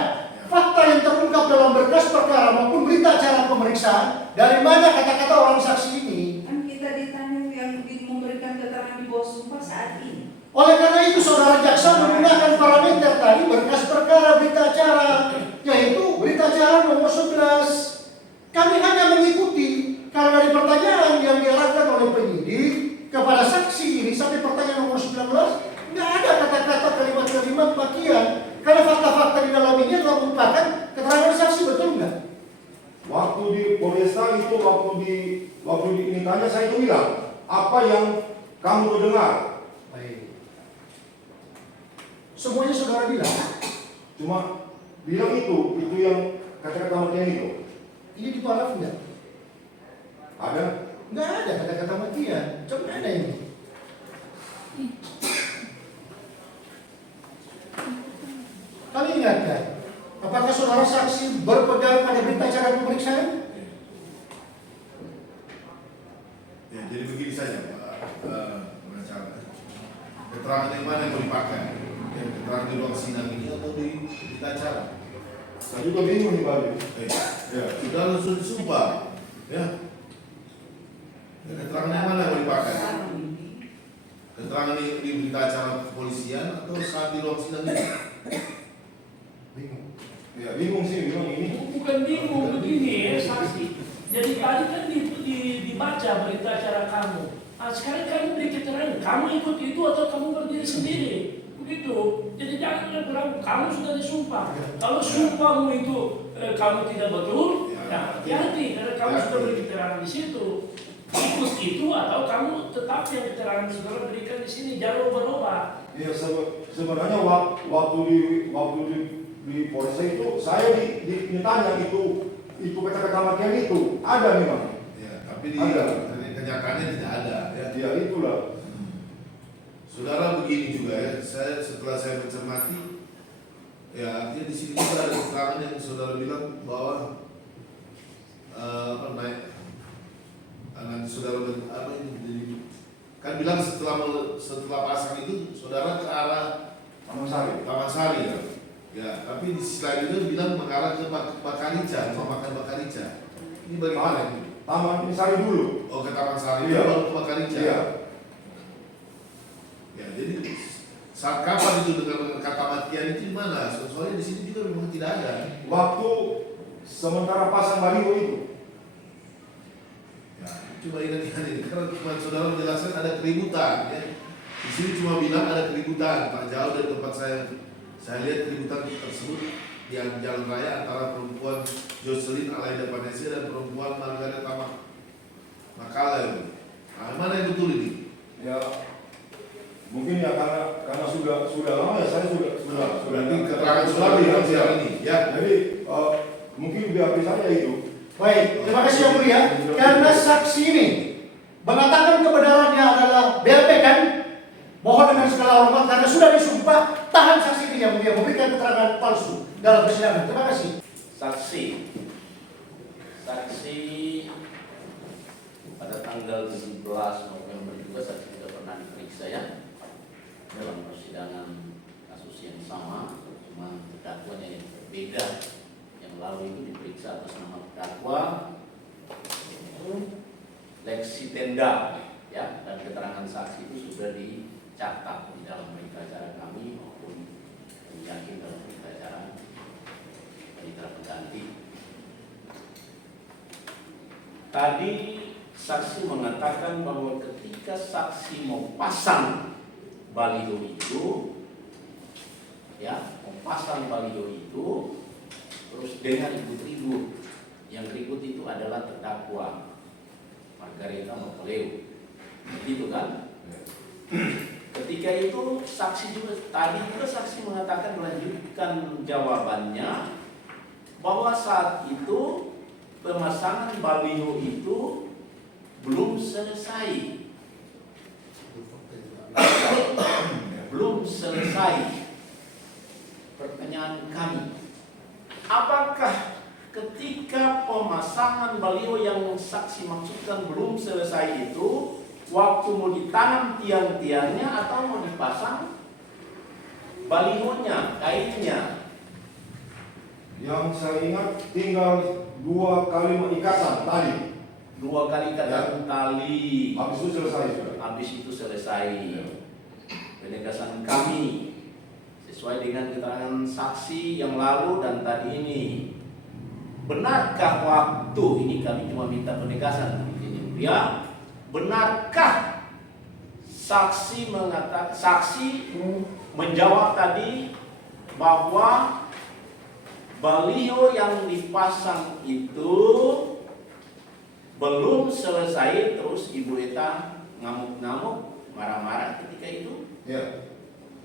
fakta yang terungkap dalam berkas perkara maupun berita acara pemeriksaan. Dari mana kata-kata orang saksi ini? Kan kita ditanya yang memberikan keterangan di bawah sumpah saat ini. Oleh karena itu saudara jaksa menggunakan parameter tadi berkas perkara berita acara, yaitu berita acara nomor 11. Kami hanya mengikuti karena dari pertanyaan yang diarahkan oleh penyidik kepada saksi ini sampai pertanyaan nomor 19 nggak ada kata-kata kalimat-kalimat makian karena fakta-fakta di dalam ini adalah merupakan keterangan saksi, betul nggak? Waktu di Polresta itu waktu ditanya saya itu bilang apa yang kamu dengar. Baik. Semuanya saudara bilang. Cuma bilang itu yang kata-kata makian itu. Ini di paraf nggak? Ada? Nggak ada kata-kata makian. Coba ada ini. Kami ingatkan, apakah saudara saksi berpegang pada berita acara pemeriksaan? Ya, jadi begini saja Pak pengacara. Keterangan yang mana yang mau dipakai? Ya, keterangan di ruang sidang ini atau di berita acara? Saya juga bingung nih Pak. Ya, sudah langsung disumpah. Ya. Keterangan yang mana yang mau dipakai? Keterangan di berita acara kepolisian atau saat di ruang sidang ini? Bingung. Ya bingung sih, bingung ini. Bukan bingung begini saksi. Jadi tadi kan dibaca berita acara kamu. Nah, sekarang kamu beri keterangan, kamu ikut itu atau kamu berdiri sendiri? Begitu. Jadi jangan bilang kamu sudah disumpah. Kalau sumpahmu itu kamu tidak betul, ya hati-hati karena kamu sudah beri keterangan di situ. Ikut itu atau kamu tetap yang keterangan saudara berikan di sini, jangan ubah-ubah. Ya sebenarnya waktu di Polresta itu saya ditanya itu kata-kata makian itu ada memang. Ya, tapi di ada. kenyataannya tidak ada. Ya itulah. Saudara begini juga ya, setelah saya mencermati, ya artinya di sini juga ada keterangan yang saudara bilang bahwa nanti saudara kan bilang setelah pasang itu saudara ke arah Taman Sari ya. Ya, tapi di sisi lain itu bilang mengarah ke Bakarica, rumah makan Bakarica. Ini bagaimana ini? Taman Sari dulu. Oh, ke Taman Sari, Iya. baru ke Bakarica. Iya. Ya, jadi saat kapan itu dengan kata matian itu di mana? Soalnya di sini juga memang tidak ada. Waktu sementara pasang baliho itu. Ya, coba ingat ini karena cuma saudara menjelaskan ada keributan. Ya. Di sini cuma bilang ada keributan, tak jauh dari tempat saya lihat keributan tersebut di jalan raya antara perempuan Jocelyn Alaida Panesia dan perempuan Margaret Makala. Nah, mana yang betul ini? Ya mungkin ya karena sudah lama ya saya sudah Berarti keterangan saudara di siang ini, ya. Jadi mungkin BAP saja itu. Baik, terima kasih Yang Mulia. Karena saksi ini mengatakan kebenarannya adalah BAP kan? Mohon dengan segala hormat karena sudah disumpah, tahan saksi ini Yang Mulia memberikan keterangan palsu dalam persidangan. Terima kasih. Saksi pada tanggal 17 November juga saksi tidak pernah diperiksa ya dalam persidangan kasus yang sama, cuma terdakwanya yang berbeda. Yang lalu itu diperiksa atas nama terdakwa Lexi Tenda ya, dan keterangan saksi itu sudah dicatat di dalam berita acara kami maupun yakin dalam berita acara mitra pengganti. Tadi saksi mengatakan bahwa ketika saksi mau pasang baliho itu, ya, mau pasang baliho itu, terus dengan ribut-ribut. Yang ribut itu adalah terdakwa Margareta Mapoleo, begitu kan? Ketika itu saksi juga saksi mengatakan, melanjutkan jawabannya bahwa saat itu pemasangan baliho itu belum selesai. Belum selesai. Pertanyaan kami, apakah ketika pemasangan baliho yang saksi maksudkan belum selesai itu, waktu mau ditanam tiang-tiangnya atau mau dipasang balihonya, kainnya? Yang saya ingat tinggal 2 kali ikatan tali. 2 kali ikatan tali. Habis itu selesai sudah. Habis itu selesai. Penegasan kami sesuai dengan keterangan saksi yang lalu dan tadi ini. Benarkah waktu ini, kami cuma minta penegasan ini, ya? Benarkah saksi menjawab tadi bahwa baliho yang dipasang itu belum selesai, terus Ibu Eta ngamuk-ngamuk, marah-marah ketika itu? Ya.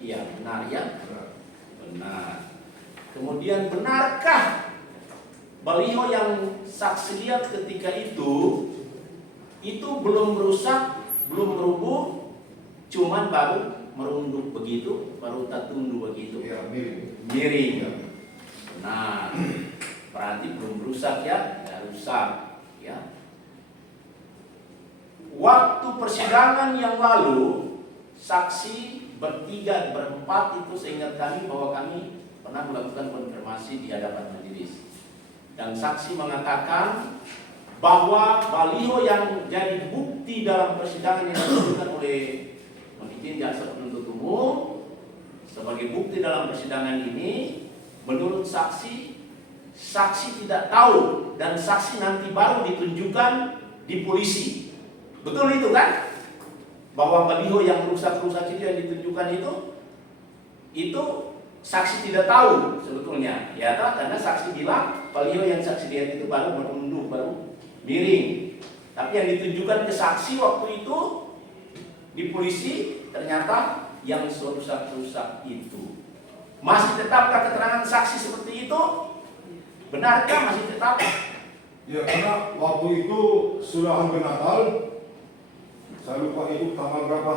Iya, benar ya? Benar. Kemudian benarkah baliho yang saksi lihat ketika itu belum rusak, belum rubuh, cuman baru merunduk begitu, baru tertunduk begitu? Ya, miring. Miring. Benar. Berarti belum rusak ya? Ya rusak. Ya. Waktu persidangan yang lalu, saksi bertiga, berempat itu seingat kami bahwa kami pernah melakukan konfirmasi di hadapan majelis. Dan saksi mengatakan bahwa baliho yang jadi bukti dalam persidangan yang dilakukan oleh penyidik jaksa penuntut umum sebagai bukti dalam persidangan ini, menurut saksi tidak tahu dan saksi nanti baru ditunjukkan di polisi. Betul itu kan? Bahwa baliho yang rusak-rusak itu yang ditunjukkan itu saksi tidak tahu sebetulnya, ya karena saksi bilang baliho yang saksi lihat itu baru merunduk, baru miring. Tapi yang ditunjukkan ke saksi waktu itu di polisi ternyata yang rusak-rusak itu. Masih tetapkah keterangan saksi seperti itu? Benarkah masih tetap? Ya, karena waktu itu sudah hampir Natal. Saya lupa itu tanggal berapa,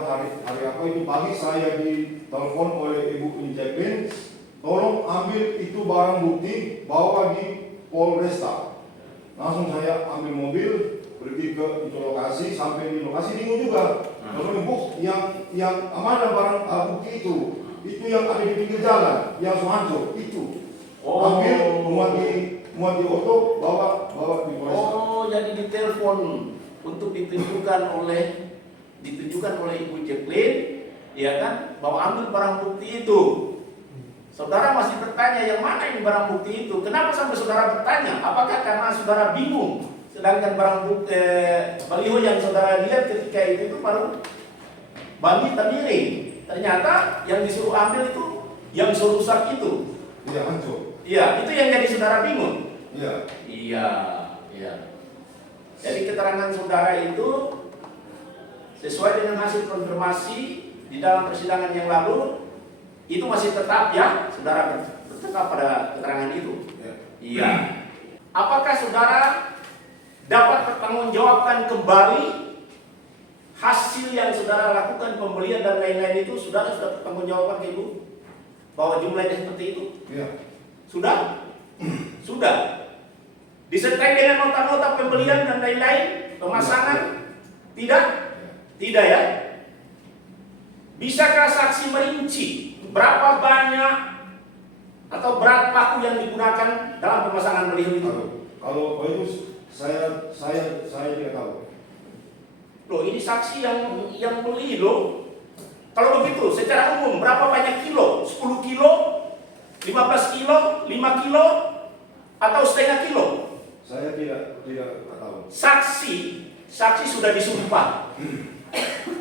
hari apa itu, pagi saya ditelepon oleh Ibu Injeklin, tolong ambil itu barang bukti, bawa di Polresta. Langsung saya ambil mobil, pergi ke itu lokasi, sampai di lokasi bingung juga. Lalu yang mana barang bukti itu yang ada di pinggir jalan, yang hancur itu. Ambil, muat di oto, bawa di Polresta. Oh, jadi ditelepon untuk ditunjukkan oleh Ibu Jeklin, ya kan, bahwa ambil barang bukti itu. Saudara masih bertanya yang mana ini barang bukti itu? Kenapa sampai saudara bertanya? Apakah karena saudara bingung? Sedangkan barang bukti baliho yang saudara lihat ketika itu baru balita miring. Ternyata yang disuruh ambil itu yang rusak itu. Iya, hancur. Iya, itu yang jadi saudara bingung. Iya. Iya. Jadi keterangan saudara itu sesuai dengan hasil konfirmasi di dalam persidangan yang lalu itu masih tetap ya, saudara tetap pada keterangan itu. Iya. Apakah saudara dapat pertanggungjawabkan kembali hasil yang saudara lakukan, pembelian dan lain-lain itu, saudara sudah pertanggungjawabkan ke Ibu bahwa jumlahnya seperti itu? Iya. Sudah? Sudah. Disertai dengan nota-nota pembelian dan lain-lain, pemasangan? Tidak? Tidak ya? Bisakah saksi merinci berapa banyak atau berat paku yang digunakan dalam pemasangan baliho itu? Kalau itu saya tidak tahu. Loh, ini saksi yang beli loh. Kalau begitu, secara umum berapa banyak kilo? 10 kilo? 15 kilo? 5 kilo? Atau setengah kilo? Saya tidak tahu. Saksi saksi sudah disumpah.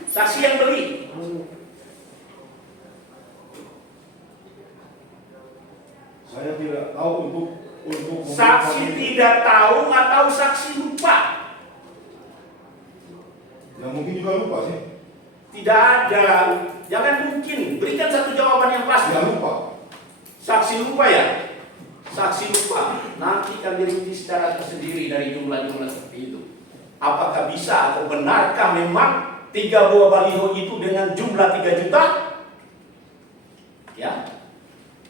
Saksi yang beli. Saya tidak tahu untuk Saksi tidak tahu atau saksi lupa? Ya mungkin juga lupa sih. Tidak ada. Jangan mungkin. Berikan satu jawaban yang pasti. Ya lupa. Saksi lupa ya? Saksi lupa. Nanti kami rinci secara tersendiri dari jumlah-jumlah seperti itu. Apakah bisa atau benarkah memang 3 buah baliho itu dengan jumlah 3 juta? Ya.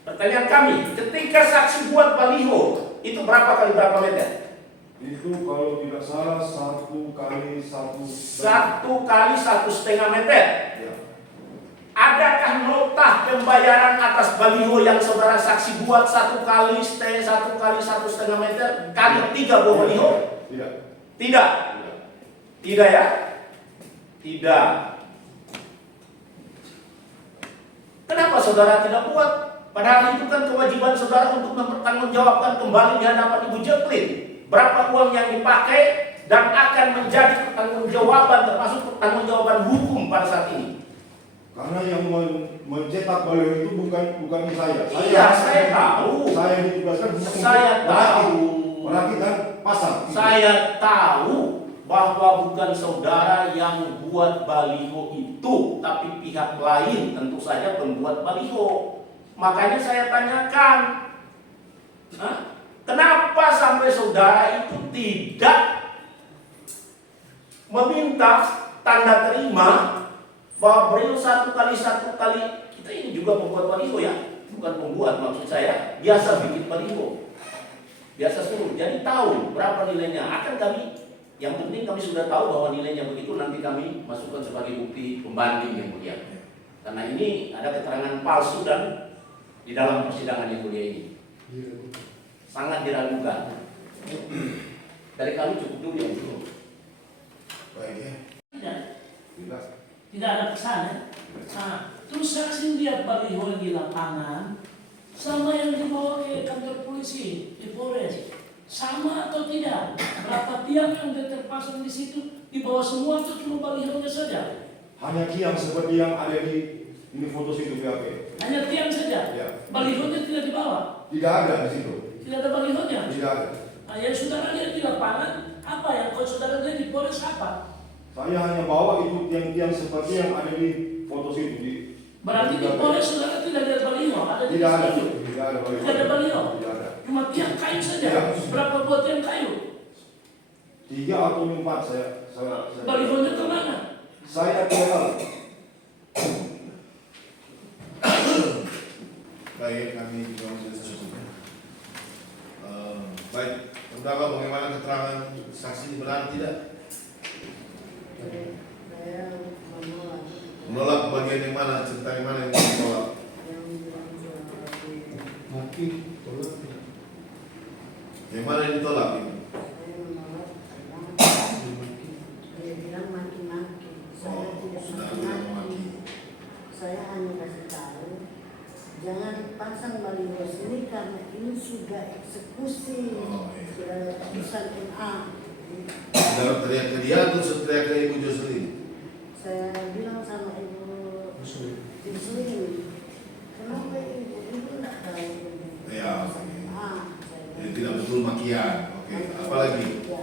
Pertanyaan kami, ketika saksi buat baliho, itu berapa kali berapa meter? Itu kalau tidak salah 1 kali 1. 1 kali 1,5 meter. Ya. Adakah nota pembayaran atas baliho yang saudara saksi buat 1 kali 1,5 meter kali 3 buah baliho? Tidak. Tidak. Tidak ya? Tidak. Kenapa saudara tidak buat? Padahal itu kan kewajiban saudara untuk mempertanggungjawabkan kembali di hadapan Ibu Jacqueline. Berapa uang yang dipakai dan akan menjadi pertanggungjawaban, termasuk pertanggungjawaban hukum pada saat ini. Karena yang mencetak baliho itu bukan saya. Iya, saya tahu. Saya ditugaskan untuk Saya tahu. merakit dan pasang. Saya tahu bahwa bukan saudara yang buat baliho itu, tapi pihak lain, tentu saja pembuat baliho. Makanya saya tanyakan, kenapa sampai saudara itu tidak meminta tanda terima bahwa beliau 1 kali kita ini juga pembuat baliho ya, bukan pembuat maksud saya, biasa bikin baliho, biasa suruh, jadi tahu berapa nilainya. Akan kami, yang penting kami sudah tahu bahwa nilainya begitu, nanti kami masukkan sebagai bukti pembanding yang mulia. Karena ini ada keterangan palsu dan di dalam persidangan yang mulia ini sangat diragukan. Dari kami cukup dulu yang dulu. Baik ya. Tidak ada pesan ya. Nah, terus saksi lihat baliho di lapangan sama yang dibawa ke kantor polisi di Polres, sama atau tidak? Berapa tiang yang terpasang di situ dibawa semua atau cuma balihonya saja? Hanya tiang seperti yang ada di ini foto situ BAP. Hanya tiang saja? Ya. Balihonya tidak dibawa? Tidak ada di situ. Tidak ada balihonya? Tidak ada. Nah, yang saudara lihat di lapangan apa yang kalau saudara lihat di Polres apa? Saya hanya bawa itu tiang-tiang seperti yang ada di foto situ. Berarti di Polres saudara tidak lihat baliho? Ada di Tidak ada. situ? Tidak ada baliho. Tidak ada baliho? Tidak ada. Cuma tiang kayu saja? Ya. Berapa buah tiang kayu? 3 atau 4 saya Balihonya kemana? Saya tidak tahu. Baik, kami juga sudah sesuai. Baik, terdakwa bagaimana keterangan saksi benar tidak? Saya menolak. Menolak bagian yang mana, cerita yang mana yang menolak? Maki, tolak. Yang mana yang ditolak? Saya menolak. Dia bilang maki-maki. Saya tidak sudah maki-maki. maki. Saya hanya kasih tahu, jangan pasang baliho sini karena ini sudah eksekusi. Sudah ada keputusan MA. Saudara teriak ke dia atau teriak ke Ibu Jocelyn? Saya bilang sama Ibu Jocelyn, kenapa Ibu tidak tahu? Ya, Ah, jadi tidak betul makian. Oke, apalagi? ya.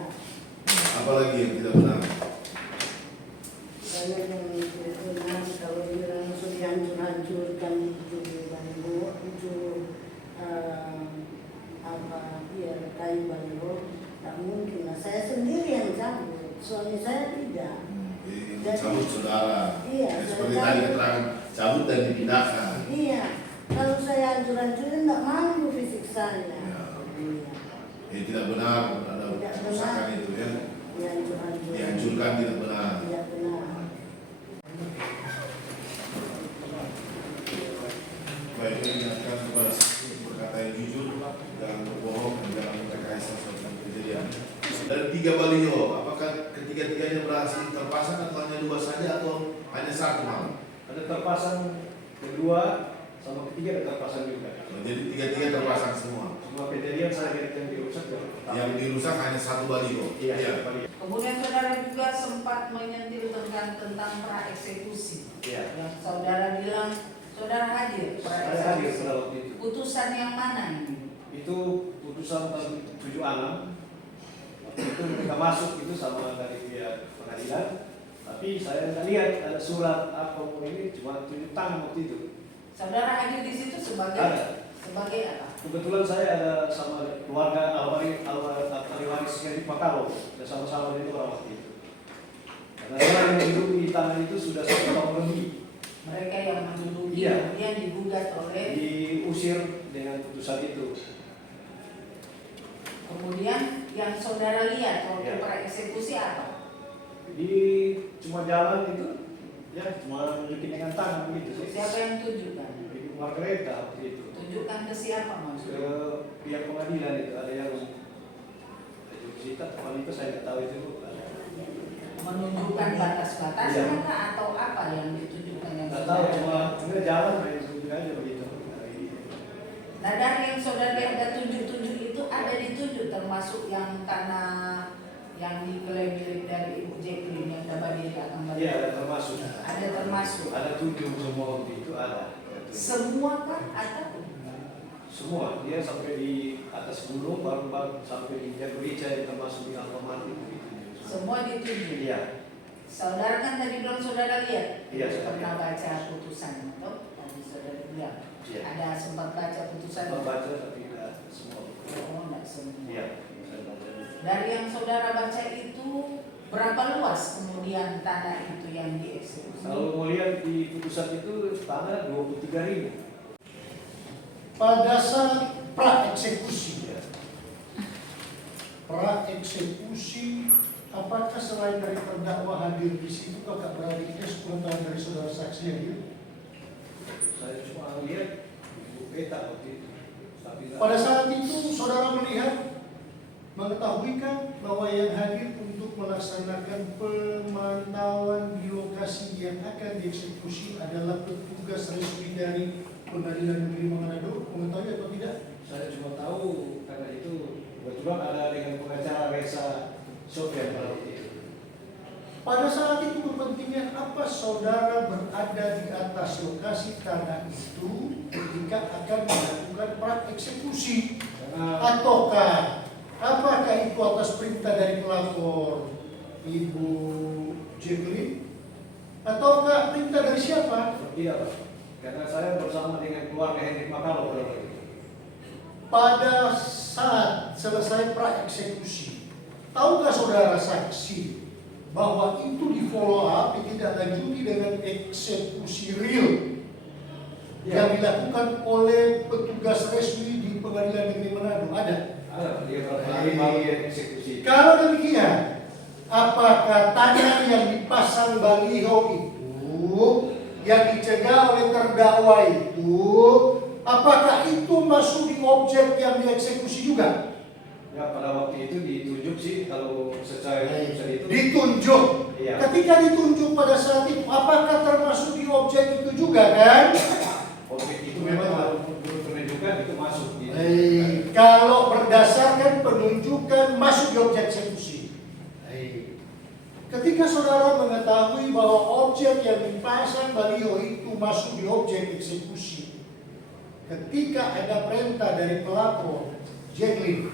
Apalagi yang tidak benar? Saya yang tidak benar kalau bilang sudah dihancur-hancurkan itu baliho itu kayu baliho, tak mungkin lah. Saya sendiri yang cabut, suami saya tidak. Cabut saudara. Iya, Seperti saya tadi cabut. keterangan cabut dan dipindahkan. Iya, kalau saya hancur-hancurin tidak mau fisik saya. Iya. Tidak benar ada Tidak kerusakan benar. itu ya. Dihancur-hancurin. Dihancurkan tidak benar. Tidak benar. Baik, ini ingatkan kepada saksi berkata yang jujur, jangan berbohong dan jangan merekayasa suatu kejadian. Dari 3 baliho, apakah ketiga-tiganya berhasil terpasang atau hanya 2 saja atau hanya 1 malam? Ada terpasang kedua sama ketiga ada terpasang juga. Jadi 3-3 terpasang semua. Cuma kejadian saya lihat yang dirusak Yang dirusak hanya satu baliho. Iya. Kemudian saudara juga sempat menyentil tentang praeksekusi. Iya. Yang saudara bilang saudara hadir Saya hadir praeksekusi. pada waktu itu. Putusan yang mana ini? Itu putusan tahun 76. Waktu itu mereka masuk itu sama dari pihak pengadilan. Tapi saya nggak lihat ada surat apa ini, cuma tunjuk tangan waktu itu. Saudara hadir di situ sebagai sebagai apa? Kebetulan saya ada sama keluarga ahli waris dari Pakalo, dan sama-sama dari orang waktu itu. Karena orang yang duduk di tangan itu sudah 1 tahun lebih. Mereka yang menduduki Iya. kemudian digugat oleh Diusir dengan putusan itu. kemudian yang saudara lihat waktu Iya. praeksekusi apa? Di cuma jalan itu, ya cuma nunjukin dengan tangan begitu sih. Siapa yang tunjukkan? Ibu Margareta waktu itu. Tunjukkan ke siapa Ke maksudnya? pihak pengadilan itu ada yang Jurusita, itu saya nggak tahu itu Bu. Menunjukkan batas-batasnya Iya. kah atau apa yang ditunjukkan yang Nggak tahu, saudara cuma lihat? dia jalan kayak tunjuk aja begitu. Nah dari yang saudara lihat dan tunjuk-tunjuk itu ada ditunjuk termasuk yang tanah yang diklaim milik dari Ibu Jacqueline yang dapat diri akan balik. Iya, ada termasuk. Ada termasuk. Ada 7 semua waktu itu ada. Semua kah atau? Semua, dia sampai di atas gunung, baru sampai di Jagoraja, yang termasuk di Alfamart itu. Semua ditunjuk. Iya. Saudara kan tadi bilang saudara lihat. Iya, saya Pernah baca putusan itu? Tadi saudara bilang. Iya. Ada sempat baca putusan. Membaca tapi tidak semua. Oh, enggak semua. Iya, saya baca. Dari yang saudara baca itu berapa luas kemudian tanah itu yang dieksekusi? Kalau mau lihat di putusan itu tanah 23.000. Pada saat praeksekusi, apakah selain dari terdakwa hadir di situ, kakak beradiknya sepengetahuan dari saudara saksi hadir? Saya cuma lihat Ibu Peta waktu itu. Tapi Pada saat itu saudara melihat, mengetahui kan bahwa yang hadir untuk melaksanakan pemantauan di lokasi yang akan dieksekusi adalah petugas resmi dari Pengadilan Negeri Manado, mengetahui atau tidak? saya cuma tahu karena itu kebetulan ada dengan pengacara Reza Sofian pada waktu itu. Pada saat itu kepentingan apa saudara berada di atas lokasi tanah itu ketika akan melakukan praeksekusi? Ataukah apakah itu atas perintah dari pelapor Ibu Jacqueline? Ataukah perintah dari siapa? Tidak Pak, karena saya bersama dengan keluarga Hendrik Makalo pada waktu itu. Pada saat selesai praeksekusi, tahukah saudara saksi bahwa itu di follow up, ditindaklanjuti dengan eksekusi real yang dilakukan oleh petugas resmi di Pengadilan Negeri Manado? Ada? Ada, dia baru eksekusi. Kalau demikian, apakah tanah yang dipasang baliho itu, yang dicegah oleh terdakwa itu, apakah itu masuk di objek yang dieksekusi juga? Ya pada waktu itu ditunjuk sih kalau secara putusan itu. Ditunjuk. Iya. Ketika ditunjuk pada saat itu, apakah termasuk di objek itu juga kan? Objek itu memang menurut penunjukan itu masuk. Kalau berdasarkan penunjukan masuk di objek eksekusi. Ketika saudara mengetahui bahwa objek yang dipasang baliho itu masuk di objek eksekusi, ketika ada perintah dari pelapor Jacqueline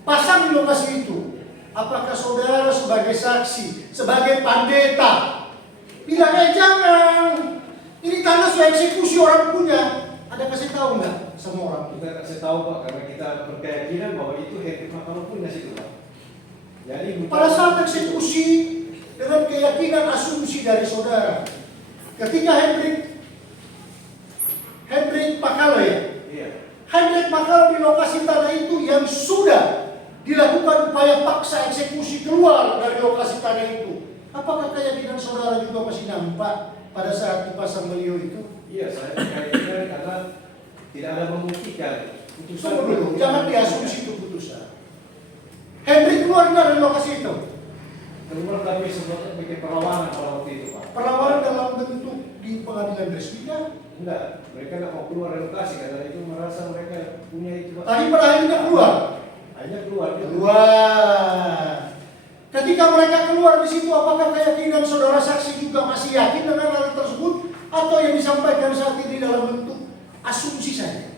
pasang di lokasi itu, apakah saudara sebagai saksi, sebagai pendeta bilang, jangan, ini tanah sudah eksekusi orang punya? Ada kasih tahu nggak sama orang? Kita kasih tahu Pak, karena kita berkeyakinan bahwa itu Hendrik Makalo punya situ Pak. Jadi Pada saat eksekusi dengan keyakinan asumsi dari saudara, ketika Hendrik Makalo ya, iya. Hendrik Makalo di lokasi tanah itu yang sudah dilakukan upaya paksa eksekusi keluar dari lokasi tanah itu, apakah keyakinan saudara juga masih nampak pada saat dipasang beliau itu? Iya, saya percaya karena tidak ada membuktikan putusan. Tunggu dulu, jangan diasumsi itu putusan. Hendrik keluar dari lokasi itu. Keluar tapi sebetulnya bikin perlawanan pada waktu itu Pak. Perlawanan dalam bentuk di pengadilan resmi kan? Enggak, mereka nggak mau keluar dari lokasi karena itu merasa mereka punya itu. Tadi pada akhirnya keluar. Akhirnya keluar. Keluar. Ketika mereka keluar di situ, apakah keyakinan saudara saksi juga masih yakin dengan hal tersebut, atau yang disampaikan saat ini dalam bentuk asumsi saja?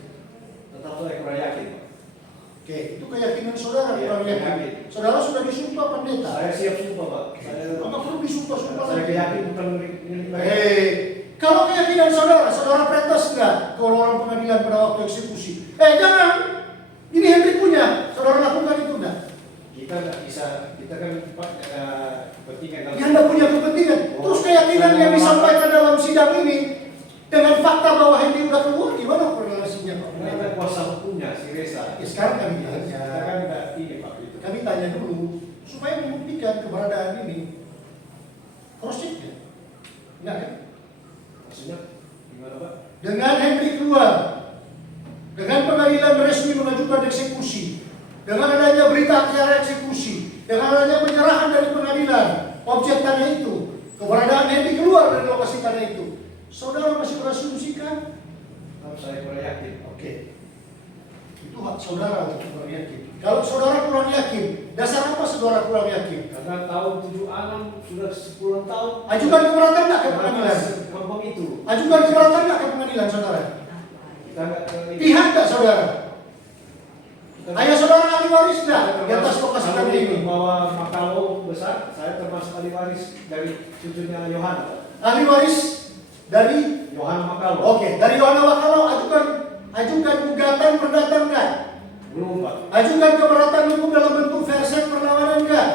Tetap saya kurang yakin. Oke, itu keyakinan saudara Iya, kurang yakin. yakin. Saudara sudah disumpah pendeta. Saya siap sumpah Pak. Apa perlu disumpah Saya yakin bukan milik mereka. Kalau keyakinan saudara, saudara protes enggak ke orang pengadilan pada waktu eksekusi? Jangan. Ini Hendrik punya. Saudara lakukan itu enggak? Kita nggak bisa, kita kan kepentingan. Yang Anda punya kepentingan. Terus keyakinan yang disampaikan dalam sidang ini dengan fakta bahwa Hendrik sudah keluar, gimana korelasinya Pak? Mereka kuasa hukumnya si Reza. Sekarang kami tanya. Kita kan nggak ini Pak itu. Kami tanya dulu supaya membuktikan keberadaan ini. Cross check ya? Enggak kan? Maksudnya gimana Pak? Dengan Hendrik keluar, dengan pengadilan resmi mengajukan eksekusi, dengan adanya berita acara eksekusi, dengan adanya penyerahan dari pengadilan objek tanah itu, keberadaan Hendrik keluar dari lokasi tanah itu, saudara masih berasumsikan? Saya kurang yakin. Oke, itu hak saudara untuk kurang yakin. Kalau saudara kurang yakin, dasar apa saudara kurang yakin? Karena tahun 76 sudah 10 tahun. Ajukan keberatan nggak ke pengadilan? Ngomong itu. Ajukan keberatan nggak ke pengadilan saudara? Kita nggak. Pihak nggak saudara? Ayah saudara ahli waris nggak di atas lokasi tanah ini? Bahwa Makalo besar, saya termasuk ahli waris dari cucunya Yohan. Ahli waris dari Yohan Makalo. Oke, dari Yohan Makalo ajukan gugatan perdata enggak? Belum Pak. Ajukan keberatan hukum dalam bentuk verset perlawanan enggak?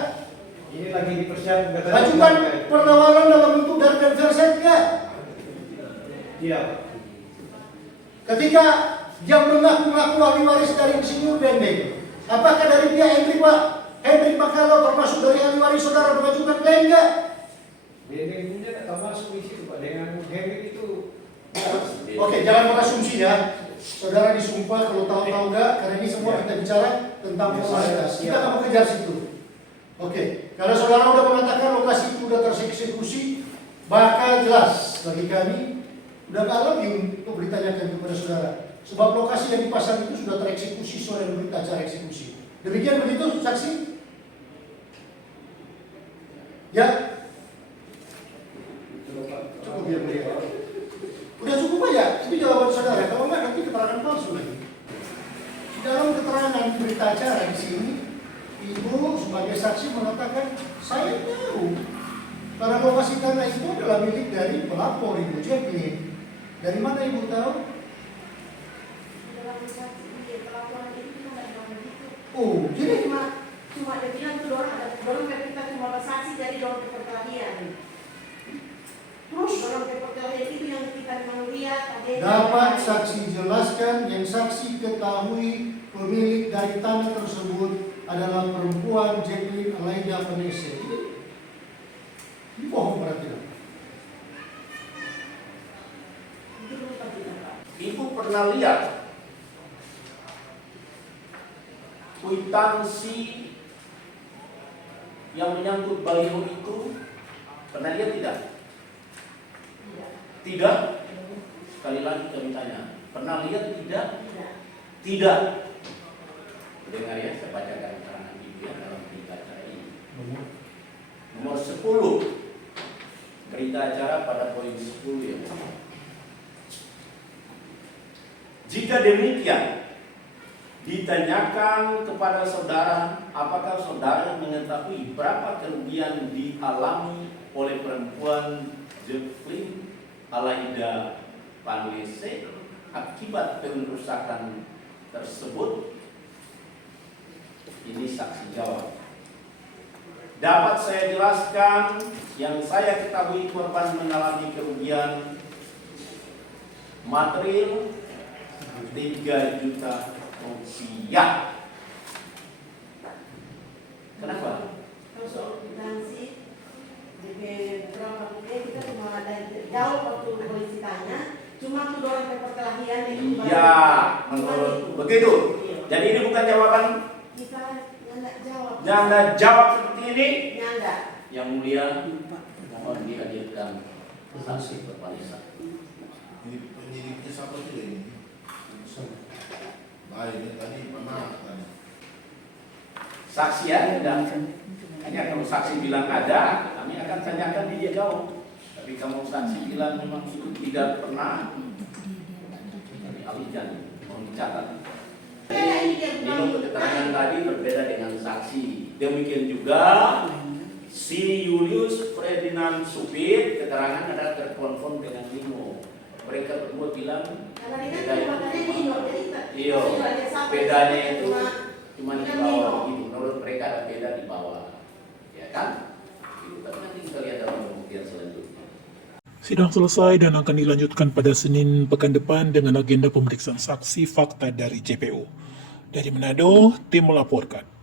Ini lagi dipersiapkan. Ajukan perlawanan dalam bentuk dan verset enggak? Iya. Ketika yang mengaku ahli waris dari Insinyur Dendeng, apakah dari pihak Hendrik Makalo termasuk dari ahli waris saudara mengajukan klaim enggak? Dendeng punya tak termasuk di situ Pak. Dengan Hendrik itu. Oke, jangan berasumsi ya. Saudara disumpah kalau tahu enggak, karena ini semua kita bicara tentang formalitas. Kita akan mengejar situ. Oke, kalau saudara sudah mengatakan lokasi itu sudah tereksekusi, maka jelas bagi kami udah nggak lagi untuk ditanyakan kepada saudara. Sebab lokasi yang dipasang itu sudah tereksekusi sesuai dengan berita acara eksekusi. Demikian begitu, saksi? Ya? Cukup ya, mulia. Udah cukup aja, itu jawaban saudara. Kalau enggak nanti keterangan palsu lagi. Di dalam keterangan berita acara di sini, ibu sebagai saksi mengatakan saya tahu karena lokasi tanah itu adalah milik dari pelapor Ibu Jacqueline. Dari mana ibu tahu? Oh, jadi cuma dia bilang itu dorong kita cuma bersaksi dari dorong ke perkelahian. Terus dorong ke perkelahian itu yang kita memang lihat ada. Dapat saksi jelaskan yang saksi ketahui pemilik dari tanah tersebut adalah perempuan Jacqueline Alaida Penese. Ini bohong berarti. Ibu pernah lihat kwitansi yang menyangkut baliho itu? Pernah lihat tidak? Tidak? Sekali lagi kami tanya, pernah lihat tidak? Tidak. Dengar ya, saya bacakan keterangan ibu yang dalam berita acara ini. Nomor 10, berita acara pada poin 10 ya. Jika demikian, ditanyakan kepada saudara, apakah saudara mengetahui berapa kerugian dialami oleh perempuan Jacqueline Alaida Penese akibat pengerusakan tersebut? Ini saksi jawab. Dapat saya jelaskan, yang saya ketahui korban mengalami kerugian material 3 juta rupiah. Kenapa? Kalau soal kwitansi, berapa rupiah kita cuma ada jauh waktu polisi tanya, cuma tuh dorong ke perkelahian itu. Iya, menurut begitu. Jadi ini bukan jawaban. Kita nggak jawab. Anda jawab seperti ini. Nggak. Yang mulia, mohon dihadirkan saksi berpalisan. Ini penyidiknya siapa juga ini? Baik, ini tadi mana tadi? Saksi ada dan hanya kalau saksi bilang ada, kami akan tanyakan dia jawab. Tapi kalau saksi bilang memang itu tidak pernah, kami alihkan, mau dicatat. Ini untuk keterangan tadi berbeda dengan saksi. Demikian juga si Julius Ferdinand Supir keterangan adalah terkonfirm dengan Nino. Mereka berdua bilang iya, bedanya itu cuma di bawah gitu. Menurut mereka ada beda di bawah, ya kan? Itu tapi nanti kita lihat dalam pembuktian selanjutnya. Sidang selesai dan akan dilanjutkan pada Senin pekan depan dengan agenda pemeriksaan saksi fakta dari JPU. Dari Manado, tim melaporkan.